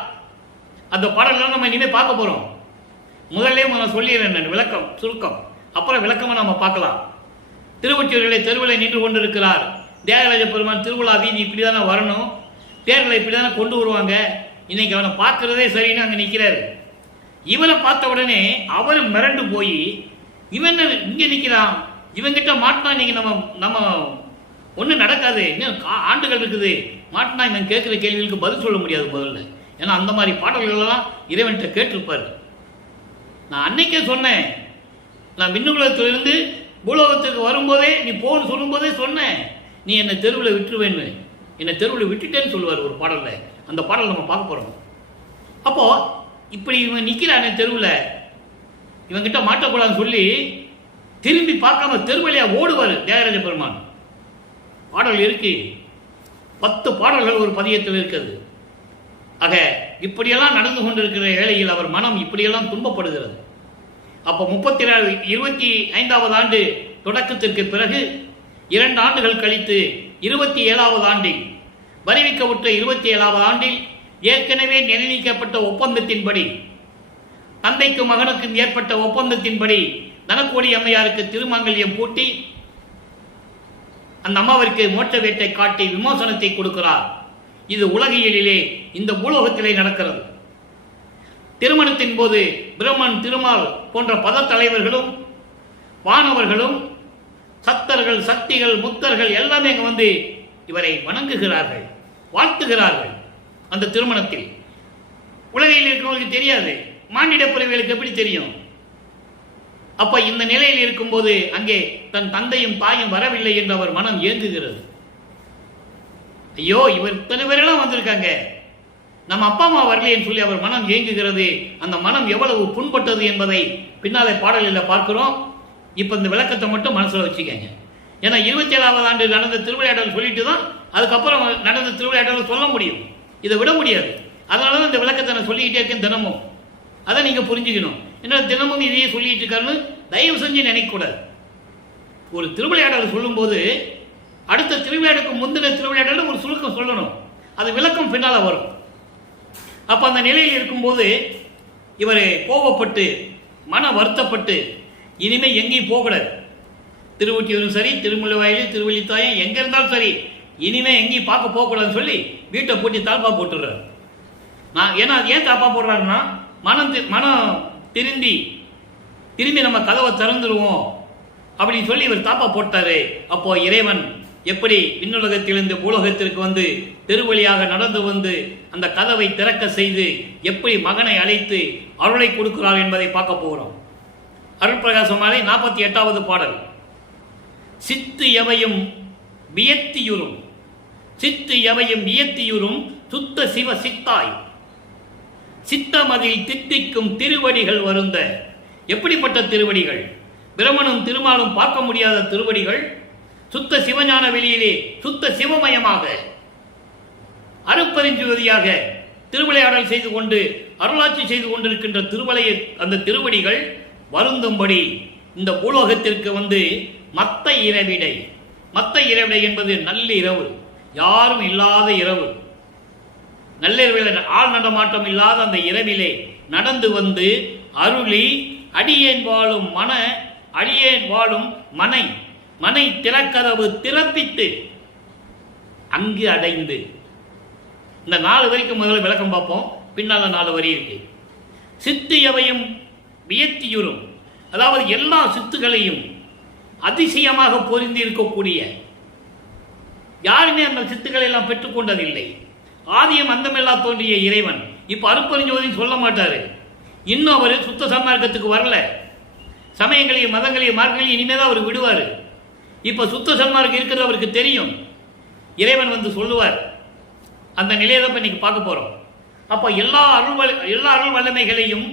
அந்த பாடலாம் நம்ம இனிமேல் பார்க்க போறோம். முதல்ல நான் சொல்லிடுறேன் விளக்கம் சுருக்கம், அப்புறம் விளக்கமா நம்ம பார்க்கலாம். திருவொற்றியூரிலே தெருவில் நின்று கொண்டிருக்கிறார். தியாகராஜ பெருமான் திருவிழா வீதி இப்படிதானே வரணும், தேர்களை இப்படிதானே கொண்டு வருவாங்க, இன்னைக்கு அவனை பார்க்கறதே சரின்னு அங்கே நிற்கிறாரு. இவனை பார்த்த உடனே அவர் மிரண்டு போய் இவன் இங்கே நிற்கிறான், இவங்கிட்ட மாட்டினா இன்னைக்கு நம்ம ஒன்றும் நடக்காது, இன்னும் ஆண்டுகள் இருக்குது, மாட்டினா இவன் கேட்குற கேள்விகளுக்கு பதில் சொல்ல முடியாது முதல்ல. ஏன்னா அந்த மாதிரி பாடல்களெல்லாம் இறைவன்கிட்ட கேட்டிருப்பார். நான் அன்னைக்கே சொன்னேன், நான் விண்ணுலகத்திலிருந்து பூலோகத்துக்கு வரும்போதே நீ போன்னு சொல்லும்போதே சொன்னேன், நீ என்னை தெருவில் விட்டுருவேன்னு. என்னை தெருவில் விட்டுட்டேன்னு சொல்லுவார் ஒரு பாடலில். அந்த பாடல் நம்ம பார்க்க போகிறோம். அப்போது இப்படி இவன் நிற்கிறானே தெருவில், இவன்கிட்ட மாட்டக்கூடாதுன்னு சொல்லி திரும்பி பார்க்காம தெருவழியாக ஓடுவார் தியாகராஜ பெருமான். பாடல் இருக்கு, 10 பாடல்கள் ஒரு பதியத்தில் இருக்குது. ஆக இப்படியெல்லாம் நடந்து கொண்டிருக்கிற வேளையில் அவர் மனம் இப்படியெல்லாம் துன்பப்படுகிறது. அப்போ 25வது ஆண்டு தொடக்கத்திற்கு பிறகு 2 ஆண்டுகள் கழித்து 27வது ஆண்டில் வரிவிக்கப்பட்ட 27வது ஆண்டில் ஏற்கனவே நிர்ணயிக்கப்பட்ட ஒப்பந்தத்தின்படி, தந்தைக்கும் மகனுக்கும் ஏற்பட்ட ஒப்பந்தத்தின்படி தனக்கோடி அம்மையாருக்கு திருமங்கல்யம் பூட்டி அந்த அம்மாவிற்கு மோட்ச வீட்டை காட்டி விமோசனத்தை கொடுக்கிறார். இது உலகியலிலே இந்த பூலோகத்திலே நடக்கிறது. திருமணத்தின் போது பிரம்மன், திருமால் போன்ற பத தலைவர்களும் வானவர்களும் சத்தர்கள், சக்திகள், முத்தர்கள் எல்லாமே அங்கே வந்து இவரை வணங்குகிறார்கள், வாழ்த்துகிறார்கள். அந்த திருமணத்தில் உலகையில் இருக்கிறவங்களுக்கு தெரியாது, மானிட பிறவிகளுக்கு எப்படி தெரியும்? அப்ப இந்த நிலையில் இருக்கும்போது அங்கே தன் தந்தையும் தாயும் வரவில்லை என்று அவர் மனம் ஏங்குகிறது. ஐயோ, இவர் இத்தனை பேரெல்லாம் வந்திருக்காங்க, நம்ம அப்பா அம்மா வரலையேன்னு சொல்லி அவர் மனம் ஏங்குகிறது. அந்த மனம் எவ்வளவு புண்பட்டது என்பதை பின்னாலே பாடலில் பார்க்கிறோம். இப்ப இந்த விளக்கத்தை மட்டும் மனசுல வச்சுக்கங்க. ஏன்னா 27வது ஆண்டு நடந்த திருவிளையாடல் சொல்லிட்டு தான் அதுக்கப்புறம் நடந்த திருவிளையாடல் சொல்ல முடியும், இதை விட முடியாது. அதனாலதான் இந்த விளக்கத்தை நான் சொல்லிக்கிட்டே இருக்கேன் தினமும். அதை நீங்க புரிஞ்சுக்கணும். என்ன தினமும் இதையே சொல்லிட்டு இருக்காருன்னு தயவு செஞ்சு நினைக்கக்கூடாது. ஒரு திருவிளையாடல் சொல்லும் போது அடுத்த திருவிளையாடலுக்கு முந்தின திருவிளையாடல் ஒரு சுருக்கம் சொல்லணும், அது விளக்கம் பின்னால வரும். அப்ப அந்த நிலையில் இருக்கும்போது இவர் கோபப்பட்டு மன வருத்தப்பட்டு இனிமே எங்கேயும் போகக்கூடாது, திருவொற்றியூரும் சரி, திருமுல்லைவாயிலும், திருவள்ளித்தாயம் எங்க இருந்தாலும் சரி, இனிமே எங்கேயும் பார்க்க போகக்கூடாதுன்னு சொல்லி வீட்டை பூட்டி தாழ்பா போட்டுடுறாரு. ஏன்னா ஏன் தாப்பா போடுறாருன்னா மனம் திரும்பி நம்ம கதவை திறந்துருவோம் அப்படின்னு சொல்லி இவர் தாப்பா போட்டாரு. அப்போ இறைவன் எப்படி விண்ணுலகத்திலிருந்து பூலோகத்திற்கு வந்து தெருவழியாக நடந்து வந்து அந்த கதவை திறக்க செய்து எப்படி மகனை அழைத்து அருளை கொடுக்கிறார் என்பதை பார்க்க போகிறோம். அருட்பிரகாசமாலை 48வது பாடல். சித்து எவையும் வியத்தியுறும், சித்து எவையும் வியத்தியுறும் சுத்த சிவ சித்தாய், சித்தமதில் தித்திக்கும் திருவடிகள் வருந்த. எப்படிப்பட்ட திருவடிகள்? பிரமனும் திருமாலும் பார்க்க முடியாத திருவடிகள். சுத்த சிவஞான வெளியிலே சுத்த சிவமயமாக அருப்பெருஞ்சுவதியாக திருவிளையாடல் செய்து கொண்டு அருளாட்சி செய்து கொண்டிருக்கின்ற அந்த திருவடிகள் வருந்தும்படி இந்த பூலோகத்திற்கு வந்து மத்த இரவிடை. மத்த இரவிடை என்பது நள்ளிரவு, யாரும் இல்லாத இரவு, நள்ளிரவில் ஆள் நடமாட்டம் இல்லாத அந்த இரவிலே நடந்து வந்து அருளி அடியேன் வாழும் அடியேன் வாழும் மனை திறக்கதவு திறப்பித்து அங்கு அடைந்து. இந்த 4 வரைக்கும் முதல்ல விளக்கம் பார்ப்போம், பின்னால 4 வரி இருக்கு. சித்து எவையும் வியத்தியுறும், அதாவது எல்லா சித்துகளையும் அதிசயமாக பொருந்தி இருக்கக்கூடிய, யாருமே அந்த சித்துக்களை எல்லாம் பெற்றுக்கொண்டதில்லை. ஆதியம் அந்தமெல்லாம் தோன்றிய இறைவன் இப்ப அருப்பெருஞ்சோதின்னு சொல்ல மாட்டாரு. இன்னும் அவர் சுத்த சன்மார்க்கத்துக்கு வரல, சமயங்களையும் மதங்களையும் மார்க்கங்களையும் இனிமேதான் அவர் விடுவார். இப்ப சுத்த சன்மார்க்கம் இருக்கிறது அவருக்கு தெரியும், இறைவன் வந்து சொல்லுவார். அந்த நிலையை தான் இன்னைக்கு பார்க்க போறோம். அப்போ எல்லா அருள் வல்லமைகளையும்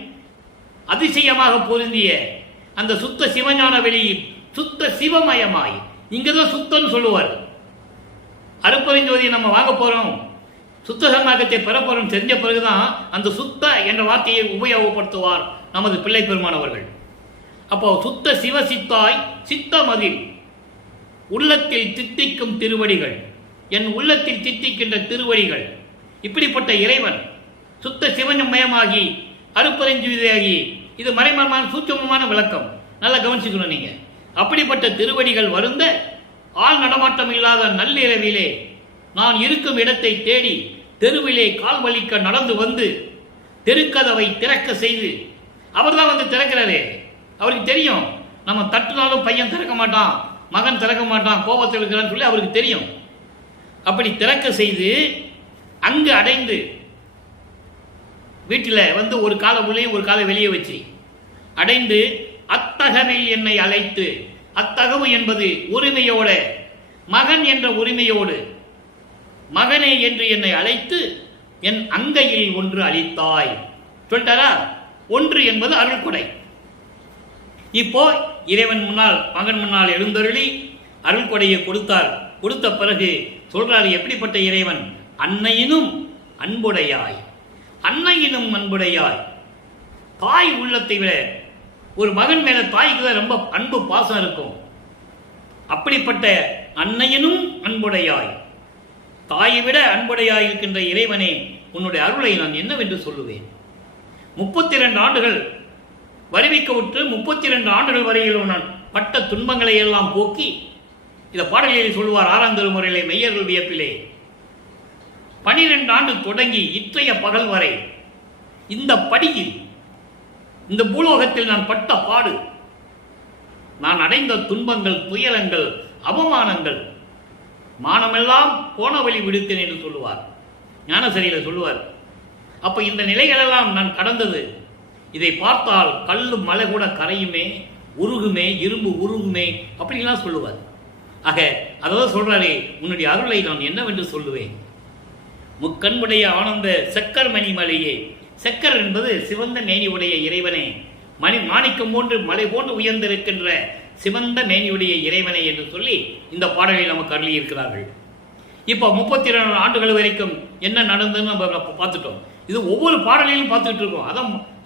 அதிசயமாக பொருந்திய அந்த சுத்த சிவஞான வெளியில் சுத்த சிவமயமாய், இங்கதான் சுத்தம் சொல்லுவார். அருப்பெருஞ்சோதியை நம்ம வாங்க போறோம், சுத்த சன்மார்க்கத்தை பெற போறோம் தெரிஞ்ச பிறகுதான் அந்த சுத்த என்ற வார்த்தையை உபயோகப்படுத்துவார் நமது பிள்ளை பெருமானவர்கள். அப்போ சுத்த சிவ சித்தாய் சித்தமதில் உள்ளத்தில் தித்திக்கும் திருவடிகள், என் உள்ளத்தில் தித்திக்கின்ற திருவடிகள். இப்படிப்பட்ட இறைவன் சுத்த சிவமயமாகி அருப்பெருஞ்சுவதியாகி, இது மறைமரமான சூட்சமமான விளக்கம், நல்லா கவனிச்சுக்கணும் நீங்க. அப்படிப்பட்ட திருவடிகள் வருந்த ஆள் நடமாட்டம் இல்லாத நள்ளிரவிலே நான் இருக்கும் இடத்தை தேடி தெருவிலே கால் வலிக்க நடந்து வந்து தெருக்கதவை திறக்க செய்து, அவர் தான் வந்து திறக்கிறாரு. அவருக்கு தெரியும் நம்ம தட்டுனாலும் பையன் திறக்க மாட்டான், மகன் திறக்க மாட்டான், கோபத்தில் இருக்கிறான்னு சொல்லி அவருக்கு தெரியும். அப்படி திறக்க செய்து அங்கு அடைந்து வீட்டில் வந்து ஒரு காலை உள்ளே ஒரு காலை வெளியே வச்சு அடைந்து அத்தகவில் என்னை அழைத்து, அத்தகவு என்பது உரிமையோட, மகன் என்ற உரிமையோடு மகனே என்று என்னை அழைத்து என் அங்கையில் ஒன்று அளித்தாய் சொல்லிட்டாரா. ஒன்று என்பது அருள் கொடை. இப்போ இறைவன் முன்னால் மகன் முன்னால் எழுந்தருளி அருள் கொடையை கொடுத்தார். கொடுத்த பிறகு சொல்றாரு, எப்படிப்பட்ட இறைவன்? அன்னையினும் அன்புடையாய், அன்னையினும் அன்புடையாய். தாய் உள்ளத்தை விட ஒரு மகன் மேல தாய்க்கு தான் ரொம்ப அன்பு பாசம் இருக்கும். அப்படிப்பட்ட அன்னையினும் அன்புடையாய், தாயை விட அன்புடையாய் இருக்கின்ற இறைவனே, உன்னுடைய அருளை நான் என்னவென்று சொல்லுவேன்? 32 ஆண்டுகள் வருவிக்க விட்டு 32 ஆண்டுகள் வரையில் நான் பட்ட துன்பங்களை எல்லாம் போக்கி, இந்த பாடலில் சொல்லுவார் 6ஆம் திருமுறையிலே மெய்யர்கள் வியப்பிலே, 12 ஆண்டு தொடங்கி இற்றைய பகல் வரை இந்த படியில் இந்த பூலோகத்தில் நான் பட்ட பாடு, நான் அடைந்த துன்பங்கள், துயரங்கள், அவமானங்கள், மானமெல்லாம் போன வழி விடுத்தேன் என்று சொல்லுவார். ஞானசரியில் சொல்லுவார். அப்ப இந்த நிலைகளெல்லாம் நான் கடந்தது. இதை பார்த்தால் கல்லு மலை கூட கரையுமே, உருகுமே, இரும்பு உருகுமே அப்படிலாம் சொல்லுவார். ஆக அதாவது சொல்றாரே, உன்னுடைய அருளை நான் என்னவென்று சொல்லுவேன்? முக்கண்புடைய ஆனந்த செக்கர் மணிமலையே. செக்கர் என்பது சிவந்த மேனியுடைய இறைவனே, மாணிக்கம் போன்று மலை போன்று உயர்ந்திருக்கின்ற சிவந்த மேனியுடைய இறைவனை என்று சொல்லி இந்த பாடலை நமக்கு அருளி இருக்கிறார்கள். இப்போ 32 ஆண்டுகள் வரைக்கும் என்ன நடந்ததுன்னு நம்ம பார்த்துட்டோம். இது ஒவ்வொரு பாடலையும் பார்த்துட்டு இருக்கோம்.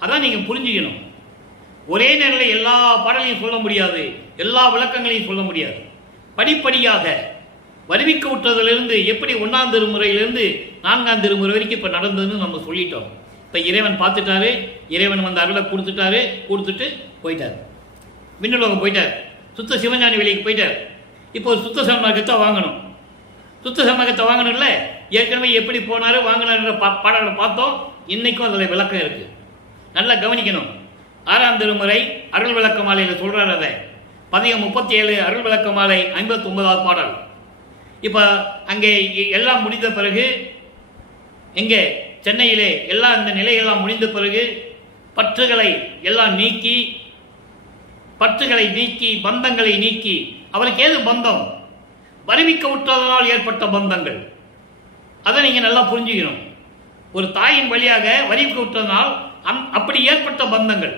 அதான் நீங்க புரிஞ்சுக்கணும். ஒரே நேரில் எல்லா பாடலையும் சொல்ல முடியாது, எல்லா விளக்கங்களையும் சொல்ல முடியாது. படிப்படியாக வருவிக்க விட்டதிலிருந்து எப்படி 1ஆம் திருமுறையிலிருந்து 4ஆம் திருமுறை வரைக்கும் இப்போ நடந்ததுன்னு நம்ம சொல்லிட்டோம். இப்போ இறைவன் பார்த்துட்டாரு, இறைவன் வந்து அருளை கொடுத்துட்டு போயிட்டார், விண்ணுலகம் போயிட்டார், சுத்த சிவஞானி வெளிக்கு போயிட்டார். இப்போ ஒரு சுத்த சமகத்தை வாங்கணும். சுத்த சமகத்தை வாங்கணும்ல, ஏற்கனவே எப்படி போனாரு வாங்கினார் பாடலை பார்த்தோம். இன்னைக்கும் அதில் விளக்கம் இருக்கு, நல்லா கவனிக்கணும். 6ஆம் திருமுறை அருள் விளக்க மாலையில் சொல்றாரு. அதை பதிகம் 37 அருள் விளக்க மாலை 59வது பாடல். இப்போ அங்கே எல்லாம் முடிந்த பிறகு, எங்கே சென்னையிலே எல்லாம் இந்த நிலையெல்லாம் முடிந்த பிறகு பற்றுகளை எல்லாம் நீக்கி, பந்தங்களை நீக்கி, அவருக்கு ஏது பந்தம்? வருவிக்க விட்டதனால் ஏற்பட்ட பந்தங்கள். அதை நீங்க நல்லா புரிஞ்சுக்கணும். ஒரு தாயின் வழியாக வருவிக்க விட்டதனால் அப்படி ஏற்பட்ட பந்தங்கள்.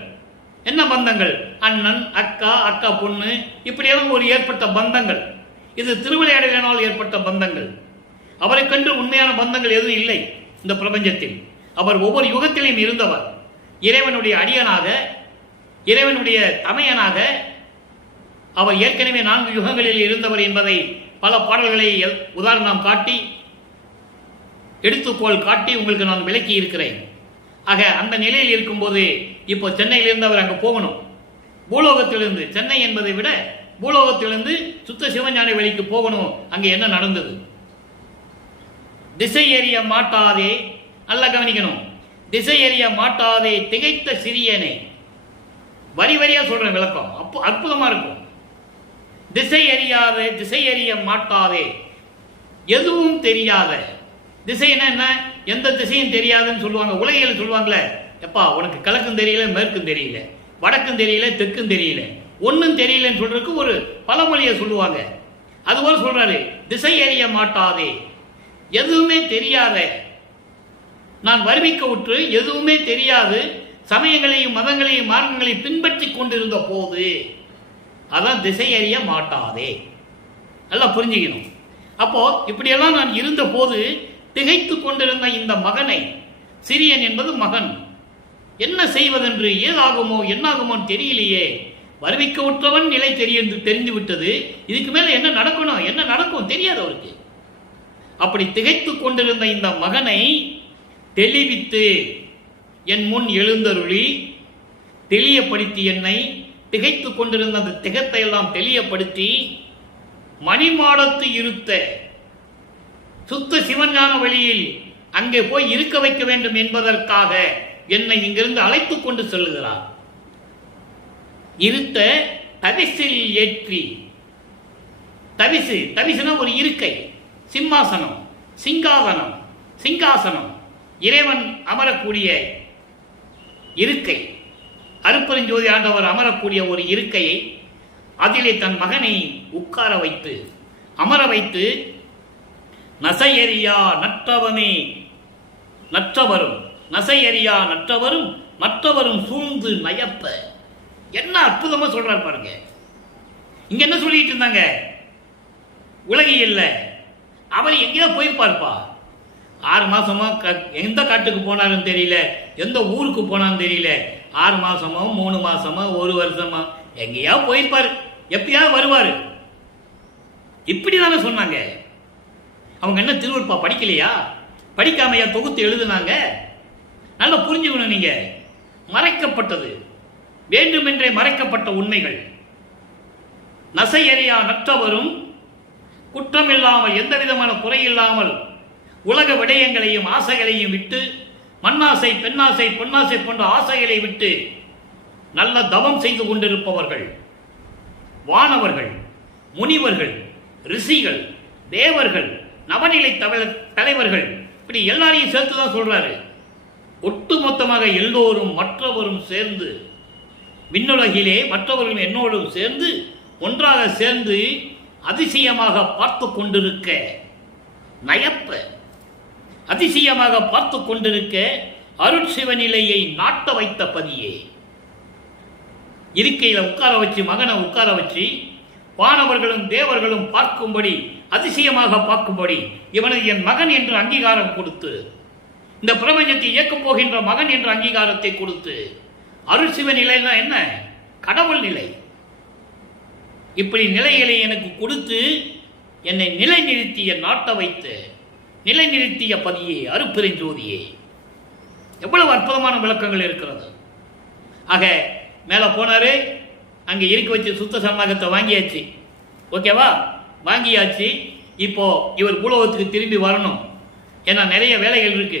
என்ன பந்தங்கள்? அண்ணன், அக்கா பொண்ணு, இப்படியெல்லாம் ஒரு ஏற்பட்ட பந்தங்கள். இது திருவிளையாடலினால் ஏற்பட்ட பந்தங்கள். அவரை கண்டு உண்மையான பந்தங்கள் எதுவும் இல்லை இந்த பிரபஞ்சத்தில். அவர் ஒவ்வொரு யுகத்திலும் இருந்தவர். இறைவனுடைய அடியனாக, இறைவனுடைய தமையனாக அவர் ஏற்கனவே 4 யுகங்களில் இருந்தவர் என்பதை பல பாடல்களை உதாரணம் காட்டி, எடுத்துக்கோள் காட்டி உங்களுக்கு நான் விளக்கி இருக்கிறேன். ஆக அந்த நிலையில் இருக்கும்போது இப்போ சென்னையிலிருந்து அவர் அங்கே போகணும். பூலோகத்திலிருந்து, சென்னை என்பதை விட பூலோகத்திலிருந்து சுத்த சிவஞானி வெளிக்கு போகணும். அங்கே என்ன நடந்தது? திசை எறிய மாட்டாதே, நல்லா கவனிக்கணும். திசை எறிய மாட்டாதே திகைத்த சிறியனை. வரி வரியா சொல்றேன் விளக்கம், அப்போ அற்புதமா இருக்கும். திசை எறிய மாட்டாதே, எதுவும் தெரியாத. திசைன்னா என்ன? எந்த திசையும் தெரியாதுன்னு சொல்லுவாங்க. உலகில் சொல்லுவாங்களே, எப்பா உனக்கு கிழக்கும் தெரியல, மேற்கும் தெரியல, வடக்கும் தெரியல, தெற்கும் தெரியல, ஒன்னும் தெரியலன்னு சொல்றதுக்கு ஒரு பழமொழியை சொல்லுவாங்க. அதுபோல சொல்றாரு, திசை எறிய மாட்டாதே, எதுவுமே தெரியாத. நான் வருவிக்க விட்டு எதுவுமே தெரியாது சமயங்களையும் மதங்களையும் மார்க்கங்களையும் பின்பற்றி கொண்டிருந்த போது, அதான் திசை அறிய மாட்டாதே. நல்லா புரிஞ்சுக்கணும். அப்போ இப்படியெல்லாம் நான் இருந்த போது திகைத்து கொண்டிருந்த இந்த மகனை, சிறியன் என்பது மகன், என்ன செய்வதென்று, ஏதாகுமோ என்னாகுமோ தெரியலையே. வருவிக்க விட்டவன் நிலை தெரிந்து விட்டது. இதுக்கு மேல என்ன நடக்கணும், என்ன நடக்கும் தெரியாது அவருக்கு. அப்படி திகைத்து கொண்டிருந்த இந்த மகனை தெளிவித்து என் முன் எழுந்தருளி தெளியப்படுத்தி, என்னை திகைத்து கொண்டிருந்த அந்த திகத்தை எல்லாம் தெளியப்படுத்தி, மணிமாடத்து இருத்த சுத்த சிவஞான வழியில் அங்கே போய் இருக்க வைக்க வேண்டும் என்பதற்காக என்னை இங்கிருந்து அழைத்துக் கொண்டு செல்லுகிறார். இருத்த தவிசில் ஏற்றி, தவிசுனா ஒரு இருக்கை, சிம்மாசனம், சிங்காசனம், சிங்காசனம், இறைவன் அமரக்கூடிய இருக்கை, அருட்பெருஞ்சோதி ஆண்டவர் அமரக்கூடிய ஒரு இருக்கையை அதிலே தன் மகனை உட்கார வைத்து அமர வைத்து, நசையறியா நற்றவமே நற்றவரும், நசையறியா நற்றவரும் மற்றவரும் சூழ்ந்து நயப்ப. என்ன அற்புதமா சொல்றாரு பாருங்க. இங்க என்ன சொல்லிட்டு இருந்தாங்க? உலகியல்ல அவர் எங்கேயோ போயிருப்பார்ப்பா. 6 மாசமா எந்த காட்டுக்கு போனாருன்னு தெரியல, எந்த ஊருக்கு போனான்னு தெரியல. 6 மாசமோ 3 மாசமா 1 வருஷமா எங்கேயா போயிருப்பாரு, எப்பயாவது வருவாரு. இப்படிதானே சொன்னாங்க. அவங்க என்ன திருவருட்பா படிக்கலையா? படிக்காமையா தொகுத்து எழுதுனாங்க? நல்லா புரிஞ்சுக்கணும். நீங்க மறைக்கப்பட்டது, வேண்டுமென்றே மறைக்கப்பட்ட உண்மைகள். நசையறியா நற்றவரும் குற்றமில்லாமல், எந்த விதமான குறையில்லாமல் உலக விடயங்களையும் ஆசைகளையும் விட்டு, மண்ணாசை, பெண்ணாசை, பொன்னாசை போன்ற ஆசைகளை விட்டு நல்ல தவம் செய்து கொண்டிருப்பவர்கள், வானவர்கள், முனிவர்கள், ரிஷிகள், தேவர்கள், நவநிலை தலைவர்கள், இப்படி எல்லாரையும் சேர்த்துதான் சொல்றாரு. ஒட்டுமொத்தமாக எல்லோரும் மற்றவரும் சேர்ந்து, விண்ணுலகிலே மற்றவர்கள் என்னோடும் சேர்ந்து ஒன்றாக சேர்ந்து அதிசயமாக பார்த்து கொண்டிருக்க, நயப்ப, அதிசயமாக பார்த்து கொண்டிருக்க அருட்சிவநிலையை நாட்ட வைத்த பதியே. இருக்கையில் உட்கார வச்சு, மகனை உட்கார வச்சு, வானவர்களும் தேவர்களும் பார்க்கும்படி, அதிசயமாக பார்க்கும்படி இவனது என் மகன் என்று அங்கீகாரம் கொடுத்து, இந்த பிரபஞ்சத்தை இயக்கப் போகின்ற மகன் என்ற அங்கீகாரத்தை கொடுத்து, அருட்சிவ நிலைனா என்ன? கடவுள் நிலை. இப்படி நிலைகளை எனக்கு கொடுத்து என்னை நிலைநிறுத்திய, நாட்ட வைத்து நிலைநிறுத்திய பதியே, அருட்பெருஞ்சோதியே. எவ்வளவு அற்புதமான விளக்கங்கள் இருக்கிறது. ஆக மேலே போனாரு, அங்கே இருக்க வச்சு சுத்த சன்மார்க்கத்தை வாங்கியாச்சு. ஓகேவா? வாங்கியாச்சு. இப்போ இவர் பூலோகத்துக்கு திரும்பி வரணும். ஏன்னா நிறைய வேலைகள் இருக்கு.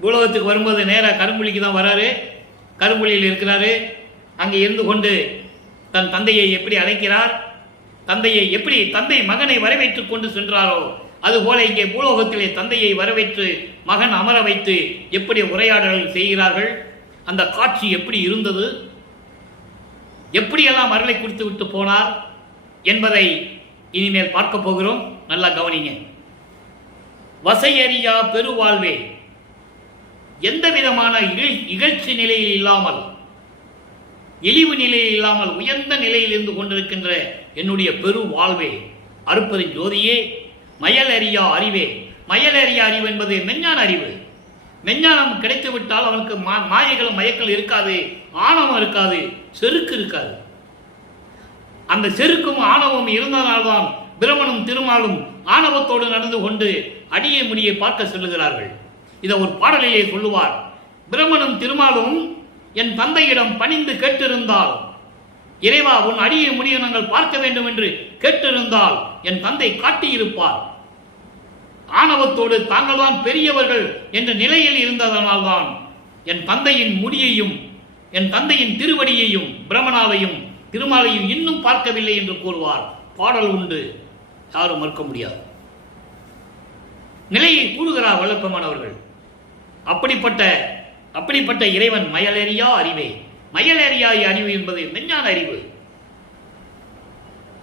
பூலோகத்துக்கு வரும்போது நேராக கரும்புலிக்கு தான் வராரு. கரும்புலியில் இருக்கிறாரு. அங்கே இருந்து கொண்டு தன் தந்தையை எப்படி அழைக்கிறார், தந்தையை எப்படி தந்தை மகனை வரவேற்றுக் கொண்டு சென்றாரோ அதுபோல இங்கே பூலோகத்திலே தந்தையை வரவேற்று மகன் அமர வைத்து எப்படி உரையாடல்கள் செய்கிறார்கள், அந்த காட்சி எப்படி இருந்தது, எப்படியெல்லாம் அருளை கொடுத்து விட்டு போனார் என்பதை இனிமேல் பார்க்க போகிறோம். நல்லா கவனிங்க. வசையறியா பெருவாழ்வே, எந்த விதமான இகழ்ச்சி நிலையில் இல்லாமல், இழிவு நிலையில் இல்லாமல் உயர்ந்த நிலையில் இருந்து கொண்டிருக்கின்ற என்னுடைய பெரு வாழ்வே, அருட்பெருஞ்சோதியே, மயலறியா அறிவே. மயலறியா அறிவு என்பது மெஞ்ஞான அறிவு. மெஞ்ஞானம் கிடைத்துவிட்டால் அவனுக்கு மாயைகளும் மயக்கள் இருக்காது, ஆணவம் இருக்காது, செருக்கு இருக்காது. அந்த செருக்கும் ஆணவம் இருந்தனால்தான் பிரமனும் திருமாலும் ஆணவத்தோடு நடந்து கொண்டு அடியை முடியை பார்க்க சொல்லுகிறார்கள். இதை ஒரு பாடலிலே சொல்லுவார். பிரமனும் திருமாலும் என் தந்தையிடம் பணிந்து கேட்டிருந்தால், இறைவா உன் அடியை முடியை நாங்கள் பார்க்க வேண்டும் என்று கேட்டிருந்தால் என் தந்தை காட்டியிருப்பார். ஆணவத்தோடு தாங்கள் தான் பெரியவர்கள் என்ற நிலையில் இருந்ததனால்தான் என் தந்தையின் முடியையும் என் தந்தையின் திருவடியையும் பிரமணாவையும் திருமாலையும் இன்னும் பார்க்கவில்லை என்று கூறுவார். பாடல் உண்டு, யாரும் மறுக்க முடியாது. நிலையை கூறுகிறார் வல்லப்பமானவர்கள். அப்படிப்பட்ட இறைவன் மயலறியா அறிவே. மயலறியா அறிவு என்பது மெஞ்ஞான அறிவு.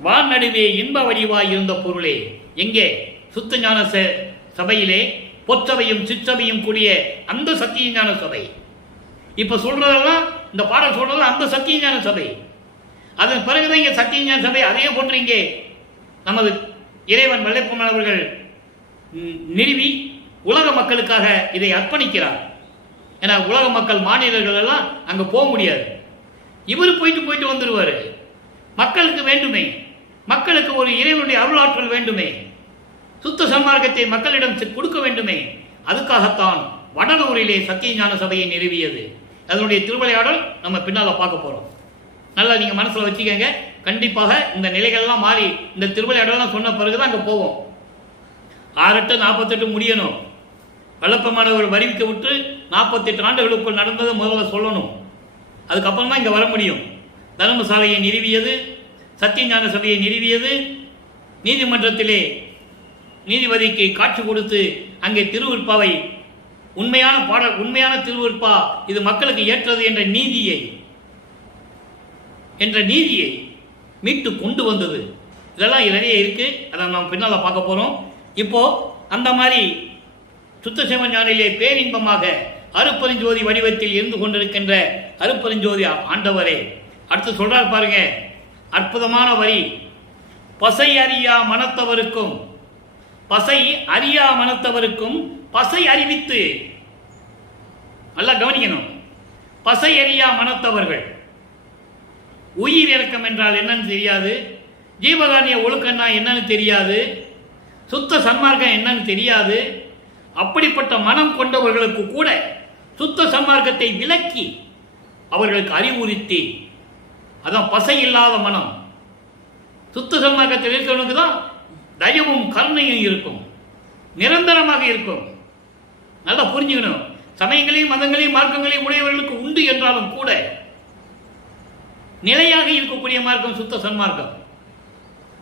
வான் நடுவே இன்ப வடிவாய் இருந்த பொருளே. எங்கே? சுத்த ஞான சபையிலே பொற்றவையும் சிற்றவையும் கூடிய அந்த சத்திய ஞான சபை. இப்ப சொல்றதெல்லாம், இந்த பாடல் சொல்றது அந்த சத்திய ஞான சபை. அதன் பிறகுதான் இங்கே சத்திய ஞான சபை. அதே போன்று இங்கே நமது இறைவன் வல்லப்பமானவர்கள் நிறுவி உலக மக்களுக்காக இதை அர்ப்பணிக்கிறார். ஏன்னா உலக மக்கள், மாநிலர்கள் எல்லாம் அங்க போக முடியாது. இவர் போயிட்டு வந்துடுவாரு. மக்களுக்கு வேண்டுமே, மக்களுக்கு ஒரு இறைவனுடைய அருளாற்றல் வேண்டுமே, சுத்த சன்மார்க்கத்தை மக்களிடம் கொடுக்க வேண்டுமே. அதுக்காகத்தான் வடலூரிலே சத்திய ஞான சபையை நிறுவியது. அதனுடைய திருவிளையாடல் நம்ம பின்னால பார்க்க போறோம். நல்லா நீங்க மனசுல வச்சுக்கங்க. கண்டிப்பாக இந்த நிலைகள்லாம் மாறி இந்த திருவிளையாடலாம் சொன்ன பிறகுதான் அங்க போவோம். 6-8-48 முடியணும். வல்லப்பமானவர் அறிவிக்க விட்டு 48 ஆண்டுகளுக்குள் நடந்தது முதல்ல சொல்லணும். அதுக்கப்புறம் தான் இங்கே வர முடியும். தர்மசாலையை நிறுவியது, சத்தியஞான சபையை நிறுவியது, நீதிமன்றத்திலே நீதிபதிக்கு காட்சி கொடுத்து அங்கே திருவிற்பாவை உண்மையான திருவிற்பா இது மக்களுக்கு ஏற்றது என்ற நீதியை மீட்டு கொண்டு வந்தது. இதெல்லாம் நிறைய இருக்கு. அதை நாம் பின்னால் பார்க்க போறோம். இப்போ அந்த மாதிரி சுத்த சிவஞானிலே பேரின்பமாக அருப்பெருஞ்சோதி வடிவத்தில் இருந்து கொண்டிருக்கின்ற அருப்பெருஞ்சோதி ஆண்டவரே அடுத்து சொல்றார் பாருங்க, அற்புதமான வரி. பசை அறியா மனத்தவருக்கும் பசை அறிவித்து, நல்லா கவனிக்கணும், பசை அறியா மனத்தவர்கள். உயிர் இறக்கம் என்றால் என்னன்னு தெரியாது, ஜீவகாரிய ஒழுக்கம்னா என்னன்னு தெரியாது, சுத்த சன்மார்க்கம் என்னன்னு தெரியாது. அப்படிப்பட்ட மனம் கொண்டவர்களுக்கு கூட சுத்த சன்மார்க்கத்தை விலக்கி அவர்களுக்கு அறிவுறுத்தி, அதான் பசை இல்லாத மனம். சுத்த சன்மார்க்கத்தில் இருக்கிறவனுக்கு தான் தயவும் கருணையும் இருக்கும், நிரந்தரமாக இருக்கும். நல்லா புரிஞ்சுக்கணும். சமயங்களையும் மதங்களையும் மார்க்கங்களையும் உடையவர்களுக்கு உண்டு என்றாலும் கூட நிலையாக இருக்கக்கூடிய மார்க்கம் சுத்த சன்மார்க்கம்.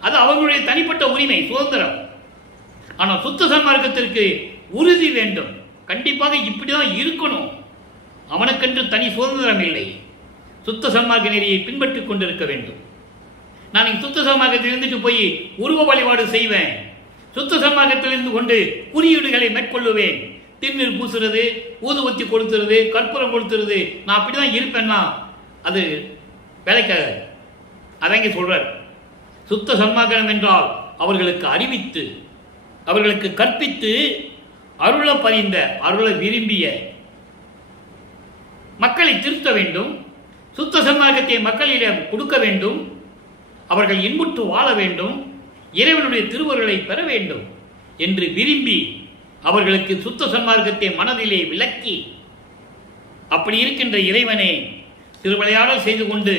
அது அவர்களுடைய தனிப்பட்ட உரிமை, சுதந்திரம். ஆனால் சுத்த சன்மார்க்கத்திற்கு உறுதி வேண்டும். கண்டிப்பாக இப்படிதான் இருக்கணும். அவனுக்கென்று தனி சுதந்திரம் இல்லை. சுத்த சன்மார்க்க நெறியை பின்பற்றிக் கொண்டிருக்க வேண்டும். நான் சுத்த சன்மார்க்கத்தில் இருந்துட்டு போய் உருவ வழிபாடு செய்வேன், சுத்த சன்மார்க்கத்தில் இருந்து கொண்டு குறியீடுகளை மேற்கொள்ளுவேன், திருநீர் பூசுறது, ஊதுவத்தி கொளுத்துறது, கற்பூரம் கொளுத்துறது, நான் அப்படிதான் இருப்பேன்னா அது வேலைக்காக. அதங்க சொல்றார், சுத்த சன்மார்க்கம் என்றால் அவர்களுக்கு அறிவித்து, அவர்களுக்கு கற்பித்து, அருள பதிந்த, அருள விரும்பிய மக்களை திருத்த வேண்டும். சுத்த சன்மார்க்கத்தை மக்களிடம் கொடுக்க வேண்டும். அவர்கள் இன்புற்று வாழ வேண்டும், இறைவனுடைய திருவருளை பெற வேண்டும் என்று விரும்பி அவர்களுக்கு சுத்த சன்மார்க்கத்தை மனதிலே விளக்கி, அப்படி இருக்கின்ற இறைவனே, திருவிளையாடல் செய்து கொண்டு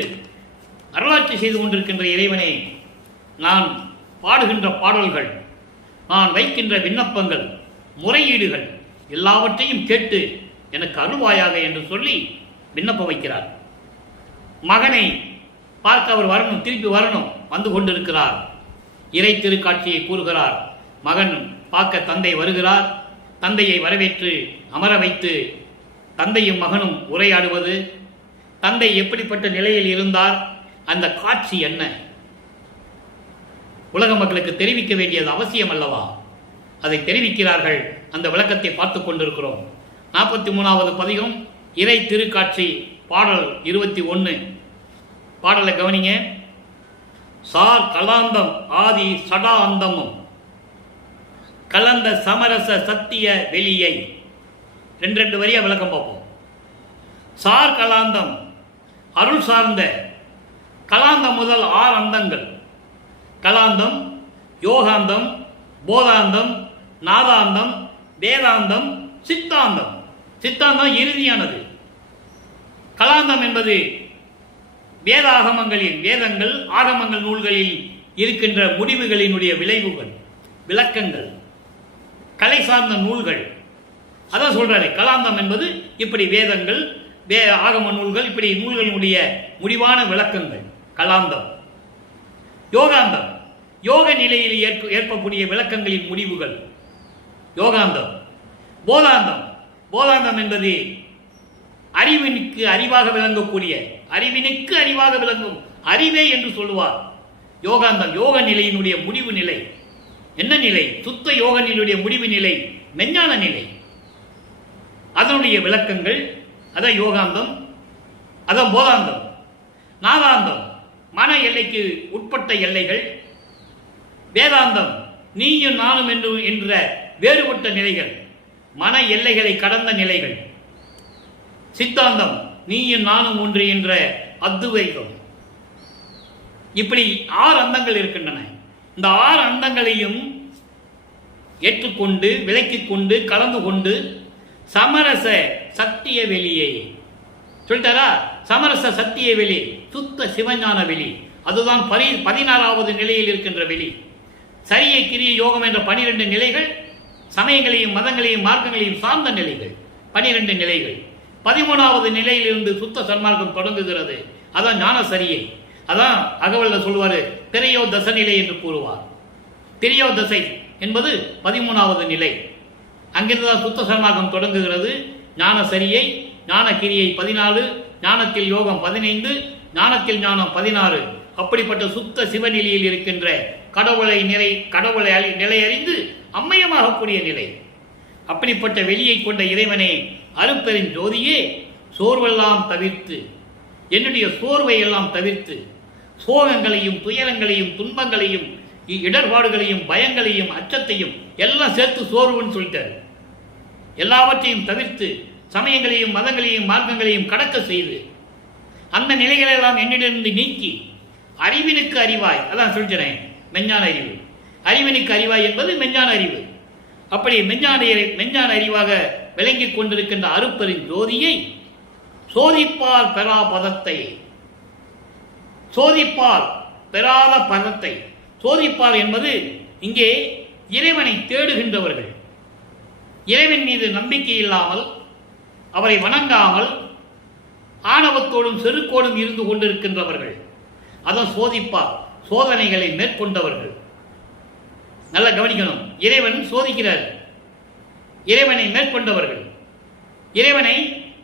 அருளாட்சி செய்து கொண்டிருக்கின்ற இறைவனே, நான் பாடுகின்ற பாடல்கள், நான் வைக்கின்ற விண்ணப்பங்கள், முறையீடுகள் எல்லாவற்றையும் கேட்டு எனக்கு அருள்வாயாக என்று சொல்லி விண்ணப்பம் வைக்கிறார். மகனை பார்க்க அவர் வரணும், திருப்பி வரணும், வந்து கொண்டிருக்கிறார். இறை திருக்காட்சியை கூறுகிறார். மகன் பார்க்க தந்தை வருகிறார். தந்தையை வரவேற்று அமர வைத்து தந்தையும் மகனும் உரையாடுவது, தந்தை எப்படிப்பட்ட நிலையில் இருந்தார், அந்த காட்சி என்ன, உலக மக்களுக்கு தெரிவிக்க வேண்டியது அவசியம் அல்லவா? அதை தெரிவிக்கிறார்கள். அந்த விளக்கத்தை பார்த்து கொண்டிருக்கிறோம். 43வது பதிகம், இறை திருக்காட்சி, பாடல் 21. பாடலை கவனிங்க. சார் கலாந்தம் ஆதி சடா அந்தமும் கலந்த சமரச சத்திய வெளியை. 2 வரியா விளக்கம் பார்ப்போம். சார் கலாந்தம் அருள் சார்ந்த, கலாந்தம் முதல் 6 அந்தங்கள், கலாந்தம், யோகாந்தம், போதாந்தம், நாதாந்தம், வேதாந்தம், சித்தாந்தம். சித்தாந்தம் இறுதியானது. கலாந்தம் என்பது வேதாகமங்களில், வேதங்கள் ஆகமங்கள் நூல்களில் இருக்கின்ற முடிவுகளினுடைய விளைவுகள், விளக்கங்கள், கலை சார்ந்த நூல்கள். அதான் சொல்றாரு, கலாந்தம் என்பது இப்படி வேதங்கள், ஆகம நூல்கள், இப்படி நூல்களினுடைய முடிவான விளக்கங்கள் கலாந்தம். யோகாந்தம் யோக நிலையில் ஏற்பக்கூடிய விளக்கங்களின் முடிவுகள் யோகாந்தம். போதாந்தம், போதாந்தம் என்பது அறிவினுக்கு அறிவாக விளங்கக்கூடிய, அறிவினுக்கு அறிவாக விளங்கும் அறிவே என்று சொல்லுவார். யோகாந்தம் யோக நிலையினுடைய முடிவு நிலை. என்ன நிலை? சுத்த யோக நிலையுடைய முடிவு நிலை, மெஞ்ஞான நிலை. அதனுடைய விளக்கங்கள், அதான் யோகாந்தம், அதான் போதாந்தம். நாதாந்தம் மன எல்லைக்கு உட்பட்ட எல்லைகள். வேதாந்தம் நீயும் நானும் என்ற வேறுபட்ட நிலைகள், மன எல்லைகளை கடந்த நிலைகள். சித்தாந்தம் நீயும் நானும் ஒன்று என்ற அத்துவைகம். இப்படி 6 அந்தங்கள் இருக்கின்றன. இந்த 6 அந்தங்களையும் ஏற்றுக்கொண்டு, விலக்கிக் கொண்டு, கலந்து கொண்டு சமரச சத்திய வெளியை சொல்லிட்டாரா? சமரச சத்திய வெளி, சுத்த சிவஞான வெளி. அதுதான் 16வது நிலையில் இருக்கின்ற வெளி. சரியை கிரிய யோகம் என்ற 12 நிலைகள் சமயங்களையும் மதங்களையும் மார்க்கங்களையும் சார்ந்த நிலைகள் 12 நிலைகள். 13வது நிலையிலிருந்து சுத்த சன்மார்க்கம் தொடங்குகிறது. அதான் ஞான சரியை. அதான் அகவல்ல சொல்வாரு திரையோ தச நிலை என்று கூறுவார். திரையோ தசை என்பது 13வது நிலை. அங்கிருந்துதான் சுத்த சன்மார்க்கம் தொடங்குகிறது. ஞான சரியை, ஞான கிரியை 14, ஞானத்தில் யோகம் 15, ஞானத்தில் ஞானம் 16. அப்படிப்பட்ட சுத்த சிவநிலையில் இருக்கின்ற கடவுளை நிலை அறிந்து அம்மையமாகக்கூடிய நிலை. அப்படிப்பட்ட வெளியை கொண்ட இறைவனே, அருட்பெரும் ஜோதியே, சோர்வெல்லாம் தவிர்த்து, என்னுடைய சோர்வை எல்லாம் தவிர்த்து, சோகங்களையும் துயரங்களையும் துன்பங்களையும் இடர்பாடுகளையும் பயங்களையும் அச்சத்தையும் எல்லாம் சேர்த்து சோர்வுன்னு சொல்லிட்டார். எல்லாவற்றையும் தவிர்த்து சமயங்களையும் மதங்களையும் மார்க்கங்களையும் கடக்க செய்து அந்த நிலைகளெல்லாம் என்னிடமிருந்து நீக்கி அறிவினுக்கு அறிவாய், அதான் சொல்கிறேன் மெஞ்ஞான அறிவு. அறிவினுக்கு அறிவாய் என்பது மெஞ்ஞான அறிவு. அப்படி மெஞ்ஞான அறிவாக விளங்கிக் கொண்டிருக்கின்ற அருட்பெரும் ஜோதியை சோதிப்பார் பெறா பதத்தை, சோதிப்பார் பெறாத பதத்தை, சோதிப்பார் என்பது இங்கே இறைவனை தேடுகின்றவர்கள், இறைவன் மீது நம்பிக்கை இல்லாமல் அவரை வணங்காமல் ஆணவத்தோடும் செருக்கோடும் இருந்து கொண்டிருக்கின்றவர்கள். அதான் சோதிப்பார், சோதனைகளை மேற்கொண்டவர்கள். நல்லா கவனிக்கணும். இறைவன் சோதிக்கிறார். இறைவனை மேற்கொண்டவர்கள், இறைவனை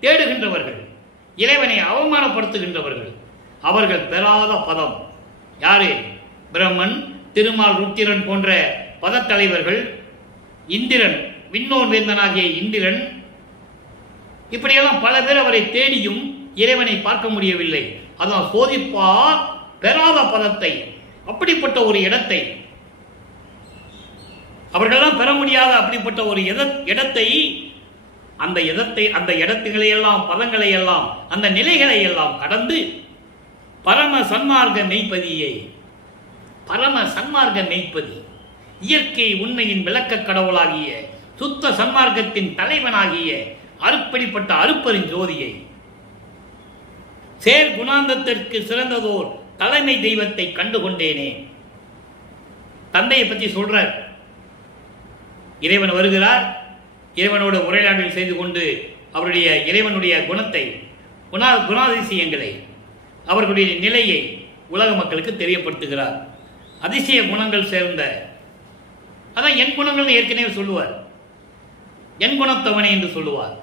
தேடுகின்றவர்கள், இறைவனை அவமானப்படுத்துகின்றவர்கள், அவர்கள் பெறாத பதம். யாரு? பிரம்மன், திருமால், ருத்திரன் போன்ற பதத்தலைவர்கள், இந்திரன், விண்ணோன் வேந்தனாகிய இந்திரன், இப்படியெல்லாம் பல பேர் அவரை தேடியும் இறைவனை பார்க்க முடியவில்லை. அதான் சோதிப்பார் பெறாத பதத்தை. அப்படிப்பட்ட ஒரு இடத்தை அவர்களெல்லாம் பெற முடியாத அப்படிப்பட்ட ஒரு இடத்தை, அந்த இடத்துகளையெல்லாம், பதங்களையெல்லாம், அந்த நிலைகளை எல்லாம் கடந்து பரம சன்மார்க்க மெய்ப்பதியை, பரம சன்மார்க்க மெய்ப்பதி, இயற்கை உண்மையின் விளக்க கடவுளாகிய சுத்த சன்மார்க்கத்தின் தலைவனாகிய அருப்படிப்பட்ட அருட்பெரும் ஜோதியை, சேர் குணாந்தத்திற்கு சிறந்ததோர் தலைமை தெய்வத்தை கண்டுகொண்டேனே. தந்தையை பற்றி சொல்றார். இறைவன் வருகிறார். இறைவனோடு உரையாடல் செய்து கொண்டு அவருடைய இறைவனுடைய குணத்தை, குணாதிசயங்களை, அவர்களுடைய நிலையை உலக மக்களுக்கு தெரியப்படுத்துகிறார். அதிசய குணங்கள் சேர்ந்த, அதான் என் குணங்கள் ஏற்கனவே சொல்லுவார். என் குணத்தவனே என்று சொல்லுவார்.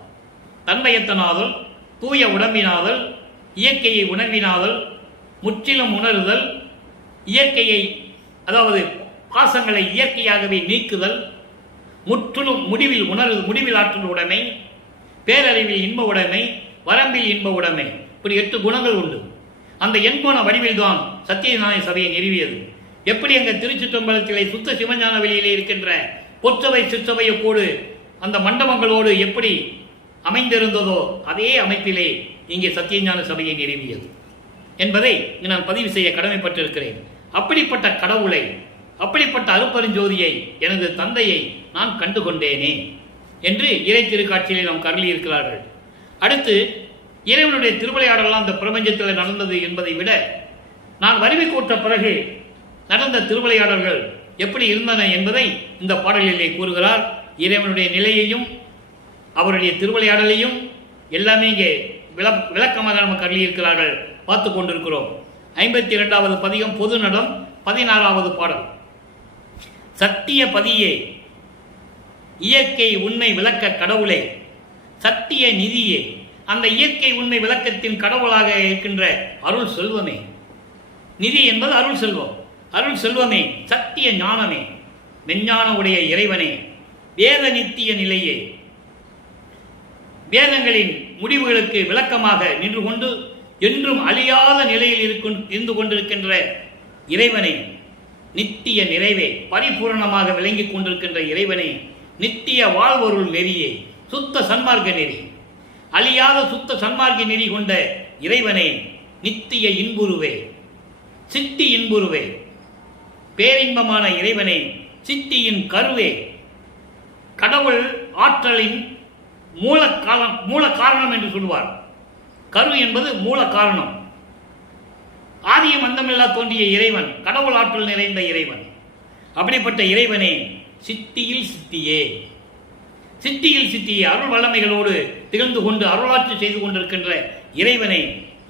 தன்மையத்தனாதல், தூய உடம்பினாதல், இயற்கையை உணர்வினாதல், முற்றிலும் உணருதல், இயற்கையை, அதாவது பாசங்களை இயற்கையாகவே நீக்குதல், முற்றிலும் முடிவில் ஆற்றல் உடைமை, பேரறிவில் இன்ப உடைமை, வரம்பில் இன்ப உடைமை, இப்படி 8 குணங்கள் உண்டு. அந்த எண்குண வடிவில் தான் சத்தியநாய சபையை நிறுவியது. எப்படி அங்க திருச்சிற்றம்பலத்திலே சுத்த சிவஞான வெளியிலே இருக்கின்ற பொற்றவை சிற்றவையோடு அந்த மண்டபங்களோடு எப்படி அமைந்திருந்ததோ அதே அமைப்பிலே இங்கே சத்தியஞான சபையை நிறுவியது என்பதை நான் பதிவு செய்ய கடமைப்பட்டிருக்கிறேன். அப்படிப்பட்ட கடவுளை, அப்படிப்பட்ட அருட்பெருஞ்சோதியை, எனது தந்தையை நான் கண்டுகொண்டேனே என்று இறை திருக்காட்சியிலே நாம் கருளி இருக்கிறார்கள். அடுத்து இறைவனுடைய திருவிளையாடலாம் அந்த பிரபஞ்சத்தில் நடந்தது என்பதை விட, நான் வறுமை கூட்ட பிறகு நடந்த திருவிளையாடல்கள் எப்படி இருந்தன என்பதை இந்த பாடலிலே கூறுகிறார். இறைவனுடைய நிலையையும் அவருடைய திருவிளையாடலையும் எல்லாமே இங்கே விளக்கமாக நம்ம கருளி இருக்கிறார்கள், பார்த்து கொண்டிருக்கிறோம். 52வது பதிகம் பொது நடம், 16வது பாடல். சத்திய பதியே, இயற்கை உண்மை விளக்க கடவுளே, சத்திய நிதியே, அந்த இயற்கை உண்மை விளக்கத்தின் கடவுளாக இருக்கின்ற அருள் செல்வமே. நிதி என்பது அருள் செல்வம். அருள் செல்வமே, சத்திய ஞானமே, மெஞ்ஞான உடைய இறைவனே, வேத நித்திய நிலையே, வேதங்களின் முடிவுகளுக்கு விளக்கமாக நின்று கொண்டு என்றும் அழியாத நிலையில் இருந்து கொண்டிருக்கின்ற இறைவனை, நித்திய நிறைவே, பரிபூரணமாக விளங்கிக் கொண்டிருக்கின்ற இறைவனை, நித்திய வாழ்வொருள் நெறியே, சுத்த சன்மார்க்க நெறி, அழியாத சுத்த சன்மார்க்க நெறி கொண்ட இறைவனை, நித்திய இன்புருவே, சித்தி இன்புருவே, பேரின்பமான இறைவனை, சித்தியின் கருவே, கடவுள் ஆற்றலின் மூல காரணம் என்று சொல்லுவார். கரு என்பது மூல காரணம். ஆதியம் அந்தமில்லா தோன்றிய இறைவன், கடவுள் ஆற்றல் நிறைந்த இறைவன். அப்படிப்பட்ட இறைவனே, சித்தியில் சித்தியே, சித்தியில் சித்திய அருள் வல்லமைகளோடு திகழ்ந்து கொண்டு அருளாட்சி செய்து கொண்டிருக்கின்ற இறைவனை,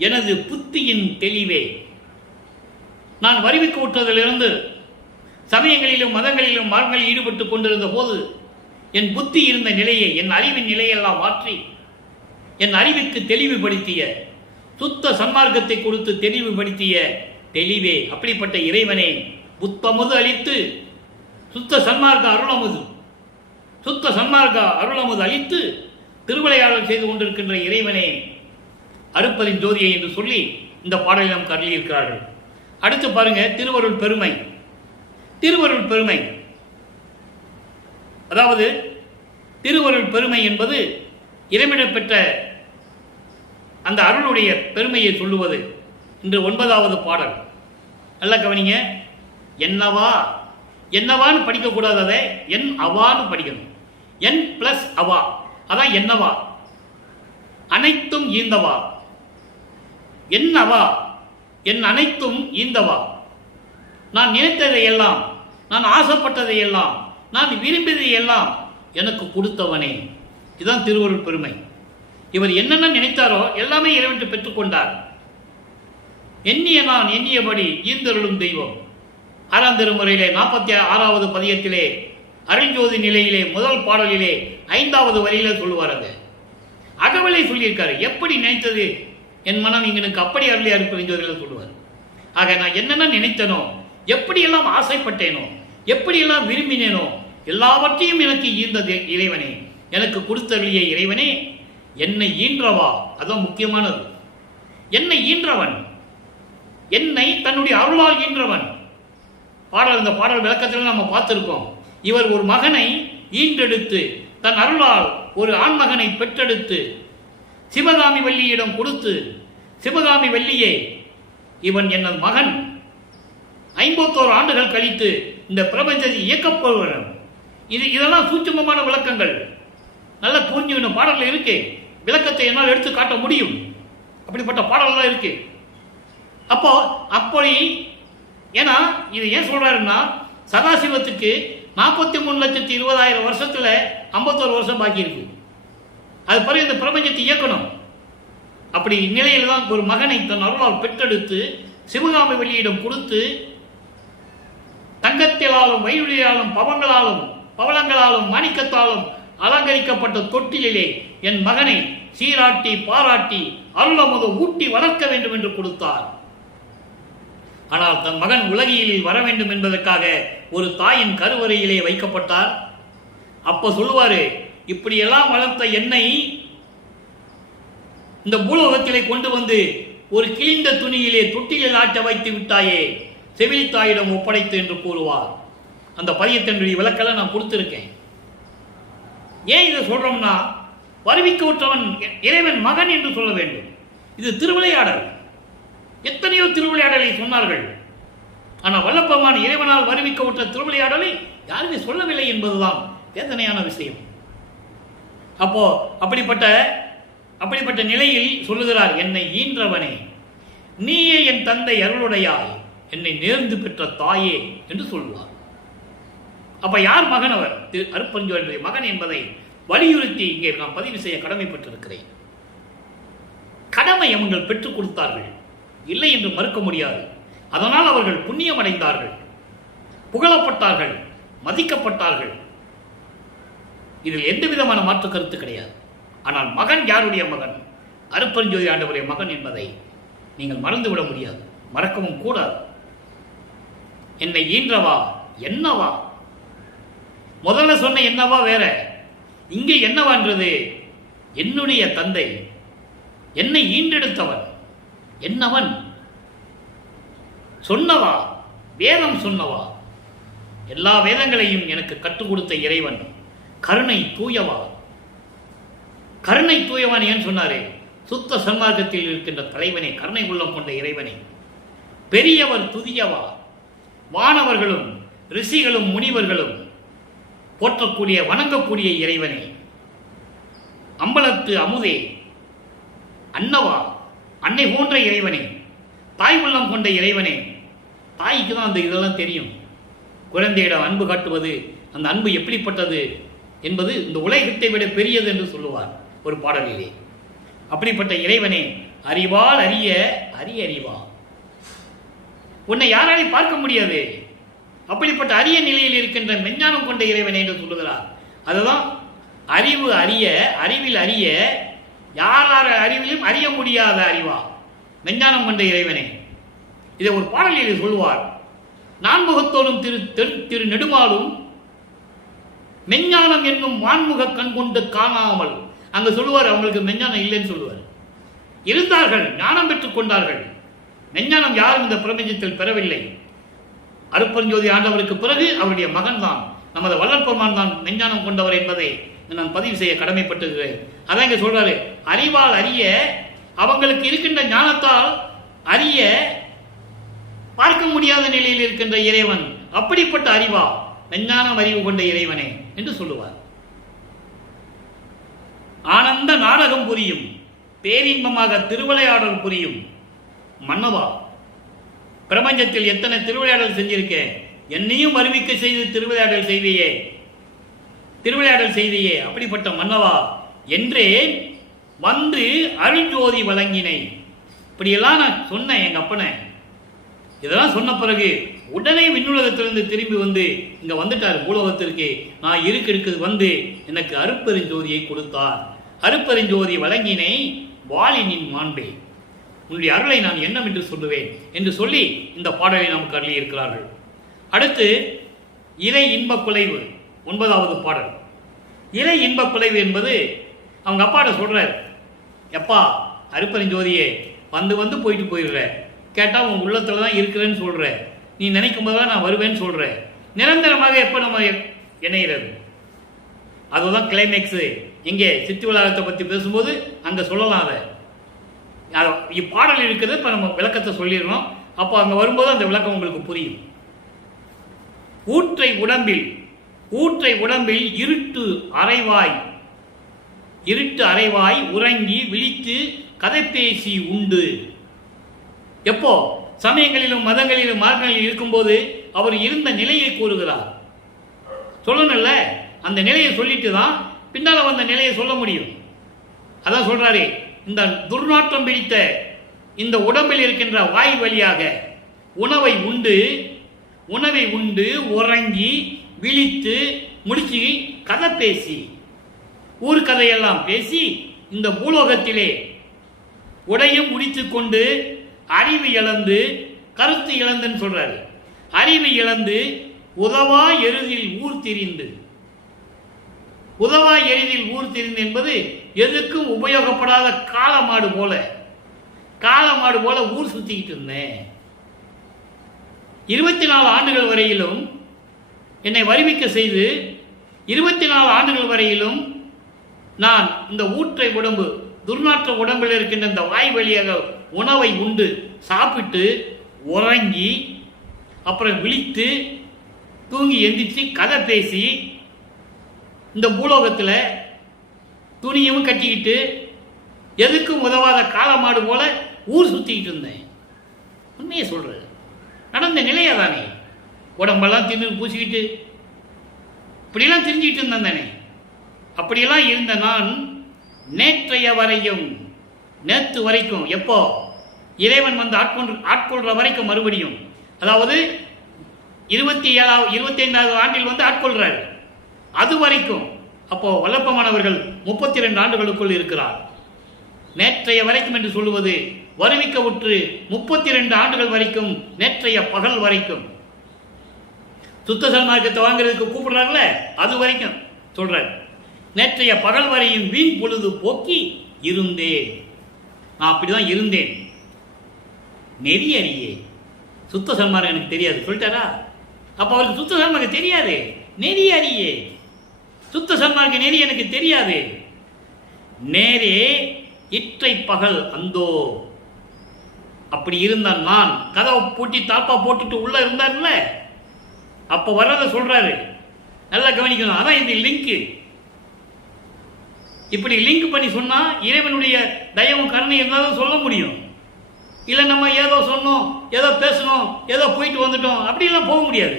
எனது புத்தியின் தெளிவே, நான் வருவிக்கு விட்டதிலிருந்து சமயங்களிலும் மதங்களிலும் மார்களில் ஈடுபட்டு கொண்டிருந்த போது என் புத்தி இருந்த நிலையை, என் அறிவின் நிலையெல்லாம் மாற்றி என் அறிவுக்கு தெளிவுபடுத்திய, சுத்த சன்மார்க்கத்தை கொடுத்து தெளிவுபடுத்திய தெளிவே, அப்படிப்பட்ட இறைவனே, புத்தமுது அளித்து சுத்த சன்மார்க்க அருளமுது அளித்து திருவிளையாடல் செய்து கொண்டிருக்கின்ற இறைவனே, அருப்பதின் ஜோதியை என்று சொல்லி இந்த பாடலை நாம் கருளியிருக்கிறார்கள். அடுத்து பாருங்க, திருவருள் பெருமை. திருவருள் பெருமை, அதாவது திருவருள் பெருமை என்பது இறைவனை பெற்ற அந்த அருளுடைய பெருமையை சொல்லுவது. இன்று 9வது பாடல். நல்லா கவனிங்க. என்னவா, என்னவான்னு படிக்கக்கூடாது, அதை என் அவான்னு படிக்கணும். என் பிளஸ் அவா, அதான் என்னவா. அனைத்தும் ஈந்தவா, என் அவா, என் அனைத்தும் ஈந்தவா. நான் நினைத்ததை எல்லாம், நான் ஆசைப்பட்டதை எல்லாம், நான் விரும்பியதை எல்லாம் எனக்கு கொடுத்தவனே. இதுதான் திருவருள் பெருமை. இவர் என்னென்ன நினைத்தாரோ எல்லாமே இறைவன் பெற்றுக்கொண்டார். எண்ணிய நான் எண்ணியபடி ஈந்தருளும் தெய்வம். 6ஆம் திருமுறையிலே 46வது பதியத்திலே அருள்ஜோதி நிலையிலே முதல் பாடலிலே 5வது வரியில சொல்லுவாருங்க. அகவலை சொல்லியிருக்காரு. எப்படி நினைத்தது என் மனம் இங்கனுக்கு அப்படி அருளியா இருப்பது சொல்லுவார். ஆக நான் என்னென்ன நினைத்தனோ, எப்படியெல்லாம் ஆசைப்பட்டேனோ, எப்படியெல்லாம் விரும்பினேனோ எல்லாவற்றையும் எனக்கு ஈர்ந்தது இறைவனே, எனக்கு கொடுத்தருளிய இறைவனே, என்னை ஈன்றவா. அதுதான் முக்கியமானது. என்னை ஈன்றவன், என்னை தன்னுடைய அருளால் ஈன்றவன். பாடல், இந்த பாடல் விளக்கத்தில் நம்ம பார்த்திருக்கோம். இவர் ஒரு மகனை ஈன்றெடுத்து தன் அருளால் ஒரு ஆண்மகனை பெற்றெடுத்து சிவகாமி வள்ளியிடம் கொடுத்து, சிவகாமி வள்ளியே, இவன் எனது மகன் 51 ஆண்டுகள் கழித்து இந்த பிரபஞ்சத்தை இயக்கப்படுவன். இதெல்லாம் சூட்சுமமான விளக்கங்கள். நல்லா புரிஞ்சுக்கணும். பாடல்கள் இருக்கு, விளக்கத்தை என்னால் எடுத்து காட்ட முடியும். அப்படிப்பட்ட பாடல்கள் இருக்கு. அப்போ அப்படி, ஏன்னா இது ஏன் சொல்றாருன்னா, சதாசிவத்துக்கு 43,20,000 வருஷத்துல 51 வருஷம் பாக்கி இருக்கு. அது பிறகு இந்த பிரபஞ்சத்தை இயக்கணும். அப்படி நிலையில தான் ஒரு மகனை தன் அருளால் பெற்றெடுத்து சிவகாமி வள்ளியிடம் கொடுத்து, தங்கத்திலாலும் வைரூரியாலும் பவளங்களாலும் மாணிக்கத்தாலும் அலங்கரிக்கப்பட்ட தொட்டிலே என் மகனை சீராட்டி பாராட்டி அருளமுது ஊட்டி வளர்க்க வேண்டும் என்று கொடுத்தார். ஆனால் தன் மகன் உலகில் வர வேண்டும் என்பதற்காக ஒரு தாயின் கருவறையிலே வைக்கப்பட்டார். அப்ப சொல்லுவாரு, இப்படியெல்லாம் வளர்த்த என்னை இந்த பூலோகத்திலே கொண்டு வந்து ஒரு கிழிந்த துணியிலே தொட்டிலில் ஆட்ட வைத்து விட்டாயே, செவிலித்தாயிடம் ஒப்படைத்து என்று கூறுவார். அந்த பதியத்தினுடைய விளக்கெல்லாம் நான் கொடுத்திருக்கேன். ஏன் இதை சொல்றோம்னா, வருவிக்க விட்டவன் இறைவன் மகன் என்று சொல்ல வேண்டும். இது திருவிளையாடல். எத்தனையோ திருவிளையாடலை சொன்னார்கள். ஆனால் வல்லப்பெருமான் இறைவனால் வருவிக்க விட்ட திருவிளையாடலை யாருமே சொல்லவில்லை என்பதுதான் வேதனையான விஷயம். அப்போ அப்படிப்பட்ட நிலையில் சொல்லுகிறார், என்னை ஈன்றவனே, நீயே என் தந்தை அருளுடையாய், என்னை நேர்ந்து பெற்ற தாயே என்று சொல்லுவார். அப்ப யார் மகன்? அவர் அருட்பெருஞ்சோதியுடைய மகன் என்பதை வலியுறுத்தி இங்கே நான் பதிவு செய்ய கடமைப்பட்டிருக்கிறேன். கடமை அவர்கள் பெற்றுக் கொடுத்தார்கள், இல்லை என்று மறுக்க முடியாது. அதனால் அவர்கள் புண்ணியம் அடைந்தார்கள், புகழப்பட்டார்கள், மதிக்கப்பட்டார்கள். இதில் எந்த விதமான மாற்று கருத்து கிடையாது. ஆனால் மகன் யாருடைய மகன்? அருட்பெருஞ்சோதி ஆண்டவருடைய மகன் என்பதை நீங்கள் மறந்துவிட முடியாது, மறக்கவும் கூடாது. என்னை ஈன்றவா, என்னவா. முதல்ல சொன்ன என்னவா வேற, இங்கே என்னவான்றது என்னுடைய தந்தை, என்னை ஈண்டெடுத்தவன், என்னவன் சொன்னவா, வேதம் சொன்னவா, எல்லா வேதங்களையும் எனக்கு கற்றுக் கொடுத்த இறைவன், கருணை தூயவா. கருணை தூயவான் ஏன் சொன்னாரே? சுத்த சன்மார்க்கத்தில் இருக்கின்ற தலைவனே, கருணை உள்ளம் கொண்ட இறைவனே, பெரியவர் துதியவா, வானவர்களும் ரிஷிகளும் முனிவர்களும் போற்றக்கூடிய வணங்கக்கூடிய இறைவனே, அம்பலத்து அமுதே, அன்னவா, அன்னை போன்ற இறைவனே, தாய் உள்ளம் கொண்ட இறைவனே. தாய்க்கு தான் அந்த இதெல்லாம் தெரியும். குழந்தையிடம் அன்பு காட்டுவது, அந்த அன்பு எப்படிப்பட்டது, என்பது இந்த உலகத்தை விட பெரியது என்று சொல்லுவார் ஒரு பாடலிலே. அப்படிப்பட்ட இறைவனே, அறிவால் அறிய அறிவா, உன்னை யாராலையும் பார்க்க முடியாது, அப்படிப்பட்ட அரிய நிலையில் இருக்கின்ற மெஞ்ஞானம் கொண்ட இறைவனே என்று சொல்லுகிறார். அதுதான் அறிவு அறிய, அறிவில் அறிய, யார் அறிவிலும் அறிய முடியாத அறிவா, மெஞ்ஞானம் கொண்ட இறைவனே. இதை ஒரு பாடலில் சொல்லுவார். நான்முகத்தோடும் திரு நெடுமாலும் மெஞ்ஞானம் என்னும் வான்முக கண் கொண்டு காணாமல், அங்க சொல்லுவார் அவங்களுக்கு மெஞ்ஞானம் இல்லைன்னு சொல்லுவார். இருந்தார்கள், ஞானம் பெற்றுக் கொண்டார்கள். மெஞ்ஞானம் யாரும் இந்த பிரபஞ்சத்தில் பெறவில்லை. அருட்பெருஞ்சோதி ஆண்டவருக்கு பிறகு அவருடைய மகன் தான், நமது வள்ளற்பெருமான் தான் மெஞ்ஞானம் கொண்டவர் என்பதை நான் பதிவு செய்ய கடமைப்பட்டிருக்கிறேன். அதான் இங்க சொல்றாரு, அறிவால் அறிய, அவங்களுக்கு இருக்கின்ற ஞானத்தால் அறிய பார்க்க முடியாத நிலையில் இருக்கின்ற இறைவன், அப்படிப்பட்ட அறிவா, மெஞ்ஞானம் அறிவு கொண்ட இறைவனே என்று சொல்லுவார். ஆனந்த நாடகம் புரியும், பேரின்பமாக திருவிளையாடல் புரியும் மன்னவா, பிரபஞ்சத்தில் எத்தனை திருவிளையாடல் செஞ்சிருக்கேன், என்னையும் அறிவிக்க செய்து திருவிளையாடல் செய்தியே, அப்படிப்பட்ட மன்னவா என்றே வந்து அருள்ஜோதி வழங்கினை. இப்படியெல்லாம் நான் சொன்னேன் எங்க அப்பனை. இதெல்லாம் சொன்ன பிறகு உடனே விண்ணுலகத்திலிருந்து திரும்பி வந்து இங்க வந்துட்டார் பூலோகத்திற்கு. நான் இருக்கிறது வந்து எனக்கு அருட்பெருஞ்சோதியை கொடுத்தார். அருட்பெருஞ்சோதி வழங்கினை வாலினின் மாண்பே, உன்னுடைய அருளை நான் என்னம் என்று சொல்லுவேன் என்று சொல்லி இந்த பாடலை நமக்கு அருளி இருக்கிறார்கள். அடுத்து இறை இன்ப குலைவு, 9வது பாடல். இறை இன்ப குலைவு என்பது அவங்க அப்பாட்ட சொல்றார். எப்பா அருட்பெருஞ்சோதியே, வந்து போயிட்டு போயிடுற, கேட்டா உன் உள்ளத்துல தான் இருக்கிறேன்னு சொல்ற, நீ நினைக்கும் போதுதான் நான் வருவேன்னு சொல்ற, நிரந்தரமாக எப்ப நம்ம இணைகிறது? அதுதான் கிளைமேக்ஸ். எங்கே சித்தி விளையாட்டை பத்தி பேசும்போது அங்க சொல்லலாம். அதை இப்பாடல் இருக்கிறது. இப்ப நம்ம விளக்கத்தை சொல்லிடணும். அப்போ அங்க வரும்போது அந்த விளக்கம் உங்களுக்கு புரியும். ஊற்றை உடம்பில் இருட்டு அறைவாய் உறங்கி விழித்து கதை பேசி உண்டு. எப்போ? சமயங்களிலும் மதங்களிலும் மார்க்கங்களில் இருக்கும்போது அவர் இருந்த நிலையை கூறுகிறார். சொல்லணும்ல, அந்த நிலையை சொல்லிட்டு தான் பின்னால வந்த நிலையை சொல்ல முடியும். அதான் சொல்றாரு, இந்த துர்நாற்றம் பிடித்த இந்த உடம்பில் இருக்கின்ற வாய் வழியாக உணவை உண்டு உறங்கி விழித்து முடிச்சு கதை பேசி, ஊர் கதையெல்லாம் பேசி, இந்த பூலோகத்திலே உடையும் முடித்துக் கொண்டு அறிவு இழந்து, கருத்து இழந்துன்னு சொல்றாரு. அறிவு இழந்து உதவா எருதில் ஊர் திரிந்து என்பது எதுக்கும் உபயோகப்படாத காளமாடு போல ஊர் சுத்திக்கிட்டு இருந்தேன். 24 ஆண்டுகள் வரையிலும் என்னை வருவிக்க செய்து 24 ஆண்டுகள் வரையிலும் நான் இந்த ஊற்றை உடம்பு, துர்நாற்ற உடம்பில் இருக்கின்ற இந்த வாய் வழியாக உணவை உண்டு சாப்பிட்டு உறங்கி அப்புறம் விழித்து தூங்கி எந்திரிச்சு கதை பேசி இந்த பூலோகத்தில் துணியும் கட்டிக்கிட்டு எதுக்கும் உதவாத காளமாடு போல ஊர் சுத்திக்கிட்டு இருந்தேன். உண்மையை சொல்றது நடந்த நிலையா தானே? உடம்பெல்லாம் தின்னு பூசிக்கிட்டு இப்படியெல்லாம் தெரிஞ்சுக்கிட்டு இருந்தேன் தானே? அப்படியெல்லாம் இருந்த நான் நேற்று வரைக்கும் எப்போ இறைவன் வந்து ஆட்கொள்ற வரைக்கும், மறுபடியும் அதாவது 25வது ஆண்டில் வந்து ஆட்கொள்றாரு, அது வரைக்கும். அப்போ வல்லப்பமானவர்கள் 32 ஆண்டுகளுக்குள் இருக்கிறார். நேற்றைய வரைக்கும் என்று சொல்லுவது வருவிக்க உற்று 32 ஆண்டுகள் வரைக்கும், நேற்றைய பகல் வரைக்கும். சுத்த சன்மார்க்கத்தை வாங்குறதுக்கு கூப்பிடுறாங்கல்ல, அது வரைக்கும் சொல்றாரு. நேற்றைய பகல் வரையும் வீண் பொழுது போக்கி இருந்தேன். நான் அப்படிதான் இருந்தேன். நெறி அறியே, சுத்த சன்மார்க்கம் எனக்கு தெரியாது சொல்லிட்டாரா? அப்ப அவருக்கு சுத்த சன்மார்க்கம் தெரியாது. நெறி அறியே, சுத்த சன்மார்க்க நெறி எனக்கு தெரியாது. நேரே இற்றை பகல் அந்தோ, அப்படி இருந்தான் நான். கதவை பூட்டி தாப்பா போட்டுட்டு உள்ள இருந்தார்ல, அப்ப வர்றத சொல்றாரு. நல்லா கவனிக்கணும். அதான் இந்த லிங்க். இப்படி லிங்க் பண்ணி சொன்னா இறைவனுடைய தயவும் கருணை இருந்தாலும் சொல்ல முடியும். இல்லை நம்ம ஏதோ சொன்னோம், ஏதோ பேசணும், ஏதோ போயிட்டு வந்துட்டோம், அப்படிலாம் போக முடியாது.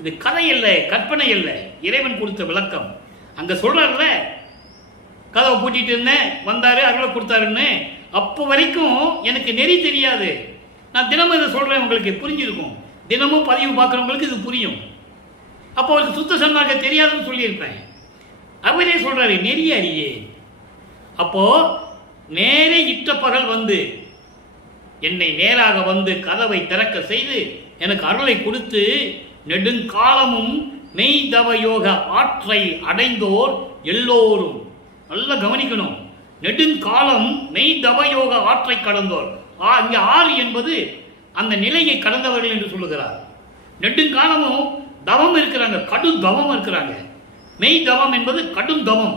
இது கதை இல்லை, கற்பனை இல்லை, இறைவன் கொடுத்த விளக்கம். அங்க சொல்றாருல, கதவை பூட்டிட்டு இருந்தேன், வந்தாரு, அருளை கொடுத்தாருன்னு. அப்போ வரைக்கும் எனக்கு நெறி தெரியாது. நான் தினமும் இதை சொல்றேன், உங்களுக்கு புரிஞ்சிருக்கும். தினமும் பதிவு பார்க்குறவங்களுக்கு இது புரியும். அப்போ அவருக்கு சுத்த சன்மார்க்கம் தெரியாதுன்னு சொல்லியிருப்பேன். அவரே சொல்றாரு, நெறி அறியே. அப்போ நேரே இட்ட பகல் வந்து என்னை நேராக வந்து கதவை திறக்க செய்து எனக்கு அருளை கொடுத்து நெடுங்காலமும் மெய் தவ யோக ஆற்றை அடைந்தோர் எல்லோரும். நல்லா கவனிக்கணும். நெடுங்காலம் மெய் தவ யோக ஆற்றை கடந்தோர். இங்கே ஆறு என்பது அந்த நிலையை கடந்தவர்கள் என்று சொல்லுகிறார். நெடுங்காலமும் தவம் இருக்கிறாங்க, கடும் தவம் இருக்கிறாங்க. மெய் தவம் என்பது கடும் தவம்.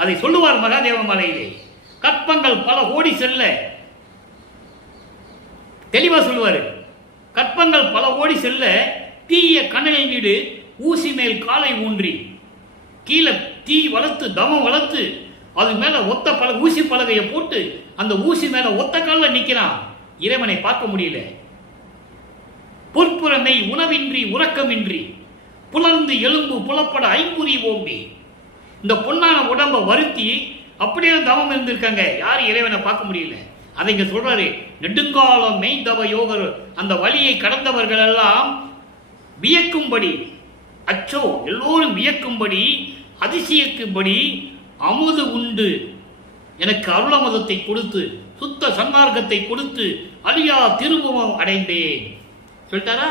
அதை சொல்லுவார் மகாதேவ மலையிலே. கற்பங்கள் பல கோடி செல்ல தெளிவா சொல்லுவாரு. கற்பங்கள் பல கோடி செல்ல தீய கண்ணனின் வீடு ஊசி மேல் காலை ஊன்றி. கீழே தீ வளர்த்து தவம் வளர்த்து அது மேல ஒத்த ஊசி பலகையை போட்டு அந்த ஊசி மேல ஒத்த காலில் நிற்கிறான். இறைவனை பார்க்க முடியல. பொற்புறமை உணவின்றி உறக்கமின்றி புலர்ந்து எலும்பு புலப்பட ஐம்புரி ஓம்பி. இந்த பொன்னான உடம்பை வருத்தி அப்படியே தவம் இருந்திருக்காங்க. யாரும் இறைவனை பார்க்க முடியல. அதை இங்க சொல்றாரு. நெடுங்காலம் மெய் தவ யோகர். அந்த வழியை கடந்தவர்கள் எல்லாம் வியக்கும்படி, அச்சோ எல்லோரும் வியக்கும்படி, அதிசயிக்கும்படி அமுது உண்டு எனக்கு அருளமுதத்தை கொடுத்து சுத்த சன்மார்க்கத்தை கொடுத்து அழியா திருவுருவம் அடைந்தேன் சொல்லிட்டாரா.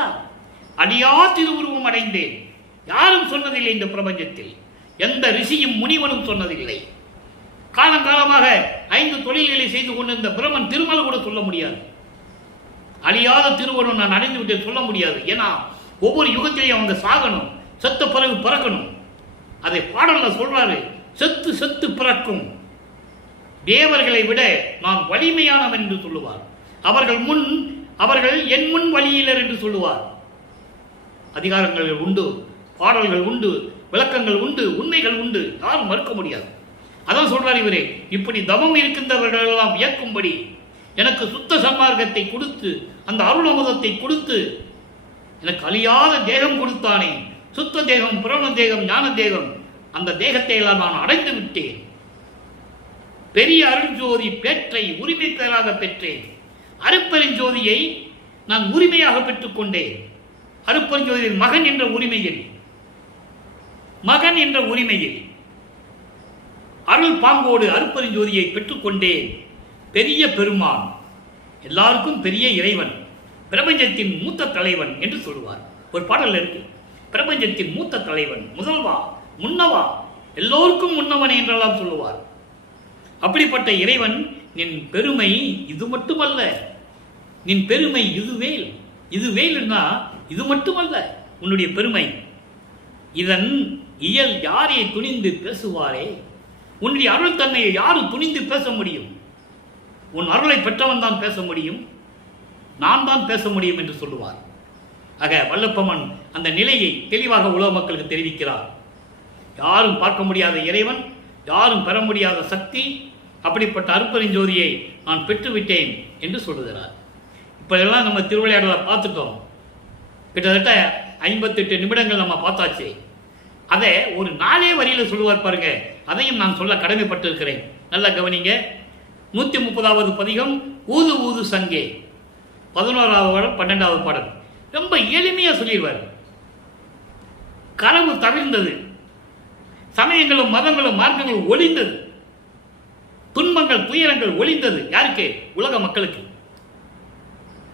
அழியா திருவுருவம் அடைந்தேன். யாரும் சொன்னதில்லை இந்த பிரபஞ்சத்தில். எந்த ரிஷியும் முனிவனும் சொன்னதில்லை. காலங்காலமாக 5 தொழில்களை செய்து கொண்டிருந்த பிரம்மன் திருமலை கூட சொல்ல முடியாது. அழியாத திருவருவம் நான் அடைந்து விட்டு சொல்ல முடியாது. ஏன்னா ஒவ்வொரு யுகத்திலையும் அவங்க சாகணும், செத்த பிறகு பிறக்கணும். அதை பாடல்ல சொல்றாரு. செத்து செத்து பிறக்கும் தேவர்களை விட நான் வலிமையானவன் என்று சொல்லுவார். அவர்கள் என் முன் வழியிலர் என்று சொல்லுவார். அதிகாரங்கள் உண்டு, பாடல்கள் உண்டு, விளக்கங்கள் உண்டு, உண்மைகள் உண்டு. யாரும் மறுக்க முடியாது. அதான் சொல்றார் இவரே. இப்படி தவம் இருக்கின்றவர்கள் எல்லாம் வியக்கும்படி எனக்கு சுத்த சன்மார்க்கத்தை கொடுத்து அந்த அருள் அமுதத்தை கொடுத்து எனக்கு அழியாத தேகம் கொடுத்தானே. சுத்த தேகம், புராண தேகம், ஞான தேகம். அந்த தேகத்தை எல்லாம் நான் அடைந்து விட்டேன். பெரிய அருள்ஜோதி பேற்றை உரிமை பெயராக பெற்றேன். அருப்பெருஞ்சோதியை நான் உரிமையாக பெற்றுக் கொண்டேன். அருப்பெருஞ்சோதியின் மகன் என்ற உரிமையில் அருள் பாங்கோடு அருப்பெருஞ்சோதியை பெற்றுக்கொண்டேன். பெரிய பெருமான், எல்லாருக்கும் பெரிய இறைவன், பிரபஞ்சத்தின் மூத்த தலைவன் என்று சொல்லுவார். ஒரு பாடல் இருக்கு. பிரபஞ்சத்தின் மூத்த தலைவன், முதல்வா, முன்னவா, எல்லோருக்கும் முன்னவன் என்றெல்லாம் சொல்லுவார். அப்படிப்பட்ட இறைவன், நின் பெருமை இது மட்டுமல்ல, நின் பெருமை இதுவேல். இதுவேல்னா இது மட்டுமல்ல உன்னுடைய பெருமை. இதன் இயல் யாரே துணிந்து பேசுவாரே. உன்னுடைய அருள் தன்மையை யாரும் துணிந்து பேச முடியும்? உன் அருளை பெற்றவன் தான் பேச முடியும், நான் தான் பேச முடியும் என்று சொல்லுவார். ஆக வல்லப்பமன் அந்த நிலையை தெளிவாக உலக மக்களுக்கு தெரிவிக்கிறார். யாரும் பார்க்க முடியாத இறைவன், யாரும் பெற முடியாத சக்தி, அப்படிப்பட்ட அருப்பெருஞ்சோதியை நான் பெற்றுவிட்டேன் என்று சொல்லுகிறார். இப்போ எல்லாம் நம்ம திருவிளையாடலை பார்த்துட்டோம். கிட்டத்தட்ட 58 நிமிடங்கள் நம்ம பார்த்தாச்சு. அதை ஒரு 4 வரியில் சொல்லுவார் பாருங்க. அதையும் நான் சொல்ல கடமைப்பட்டிருக்கிறேன். நல்லா கவனிங்க. 130வது பதிகம் ஊது ஊது சங்கே, 11வது பாடல், 12வது பாடல். ரொம்ப எளிமையா சொல்லிடுவார். கனவு தவிர்ந்தது, சமயங்களும் மதங்களும் மார்க்கங்களும் ஒளிந்தது, துன்பங்கள் துயரங்கள் ஒளிந்தது. யாருக்கு? உலக மக்களுக்கு.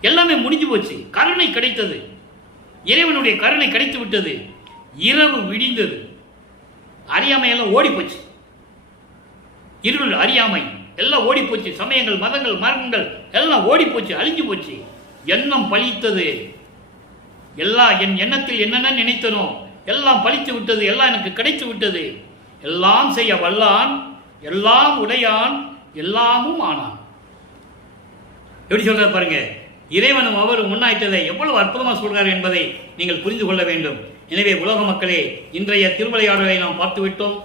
எல்லாமே முடிஞ்சு போச்சு. கருணை கிடைத்தது, இறைவனுடைய கருணை கிடைத்து விட்டது. இரவு விடிந்தது, அறியாமையெல்லாம் ஓடி போச்சு. இருள் அறியாமை எல்லாம் ஓடி போச்சு. சமயங்கள் மதங்கள் மார்க்கங்கள் எல்லாம் ஓடி போச்சு, அழிஞ்சு போச்சு. எண்ணம் பழித்தது. என் எண்ணத்தில் என்னென்ன நினைத்தனோ எல்லாம் பழித்து விட்டது. எல்லாம் எனக்கு கிடைத்து விட்டது. எல்லாம் செய்ய வல்லான், எல்லாம் உடையான், எல்லாமும் ஆனான். எப்படி சொல்ற பாருங்க. இறைவனும் அவரும் முன்னாயிட்டதை எவ்வளவு அற்புதமாக சொல்றாரு என்பதை நீங்கள் புரிந்து கொள்ள வேண்டும். எனவே உலக மக்களே, இன்றைய திருவிளையாடலை நாம் பார்த்துவிட்டோம்.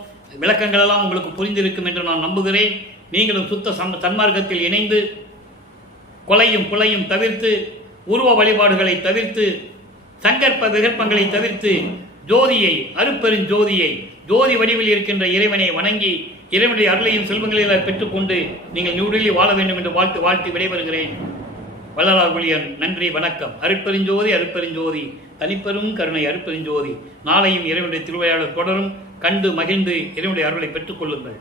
விளக்கங்கள் எல்லாம் உங்களுக்கு புரிந்திருக்கும் என்று நான் நம்புகிறேன். நீங்களும் சுத்த சன்மார்க்கத்தில் இணைந்து கொலையும் குலையும் தவிர்த்து, உருவ வழிபாடுகளை தவிர்த்து, சங்கற்ப விகற்பங்களை தவிர்த்து, ஜோதியை, அருப்பெருஞ்சோதியை ஜோதி வடிவில் இருக்கின்ற இறைவனை வணங்கி இறைவனுடைய அருளையும் செல்வங்களையும் பெற்றுக்கொண்டு நீங்கள் நியூடெல்லி வாழ வேண்டும் என்று வாழ்த்து விடைபெறுகிறேன். வள்ளலார் ஊழியன். நன்றி, வணக்கம். அருட்பெருஞ்சோதி அருட்பெருஞ்சோதி தனிப்பெரும் கருணை அருட்பெருஞ்சோதி. நாளையும் இறைவனுடைய திருவிளையாடல் தொடரும். கண்டு மகிழ்ந்து இறைவனுடைய அருளை பெற்றுக் கொள்ளுங்கள்.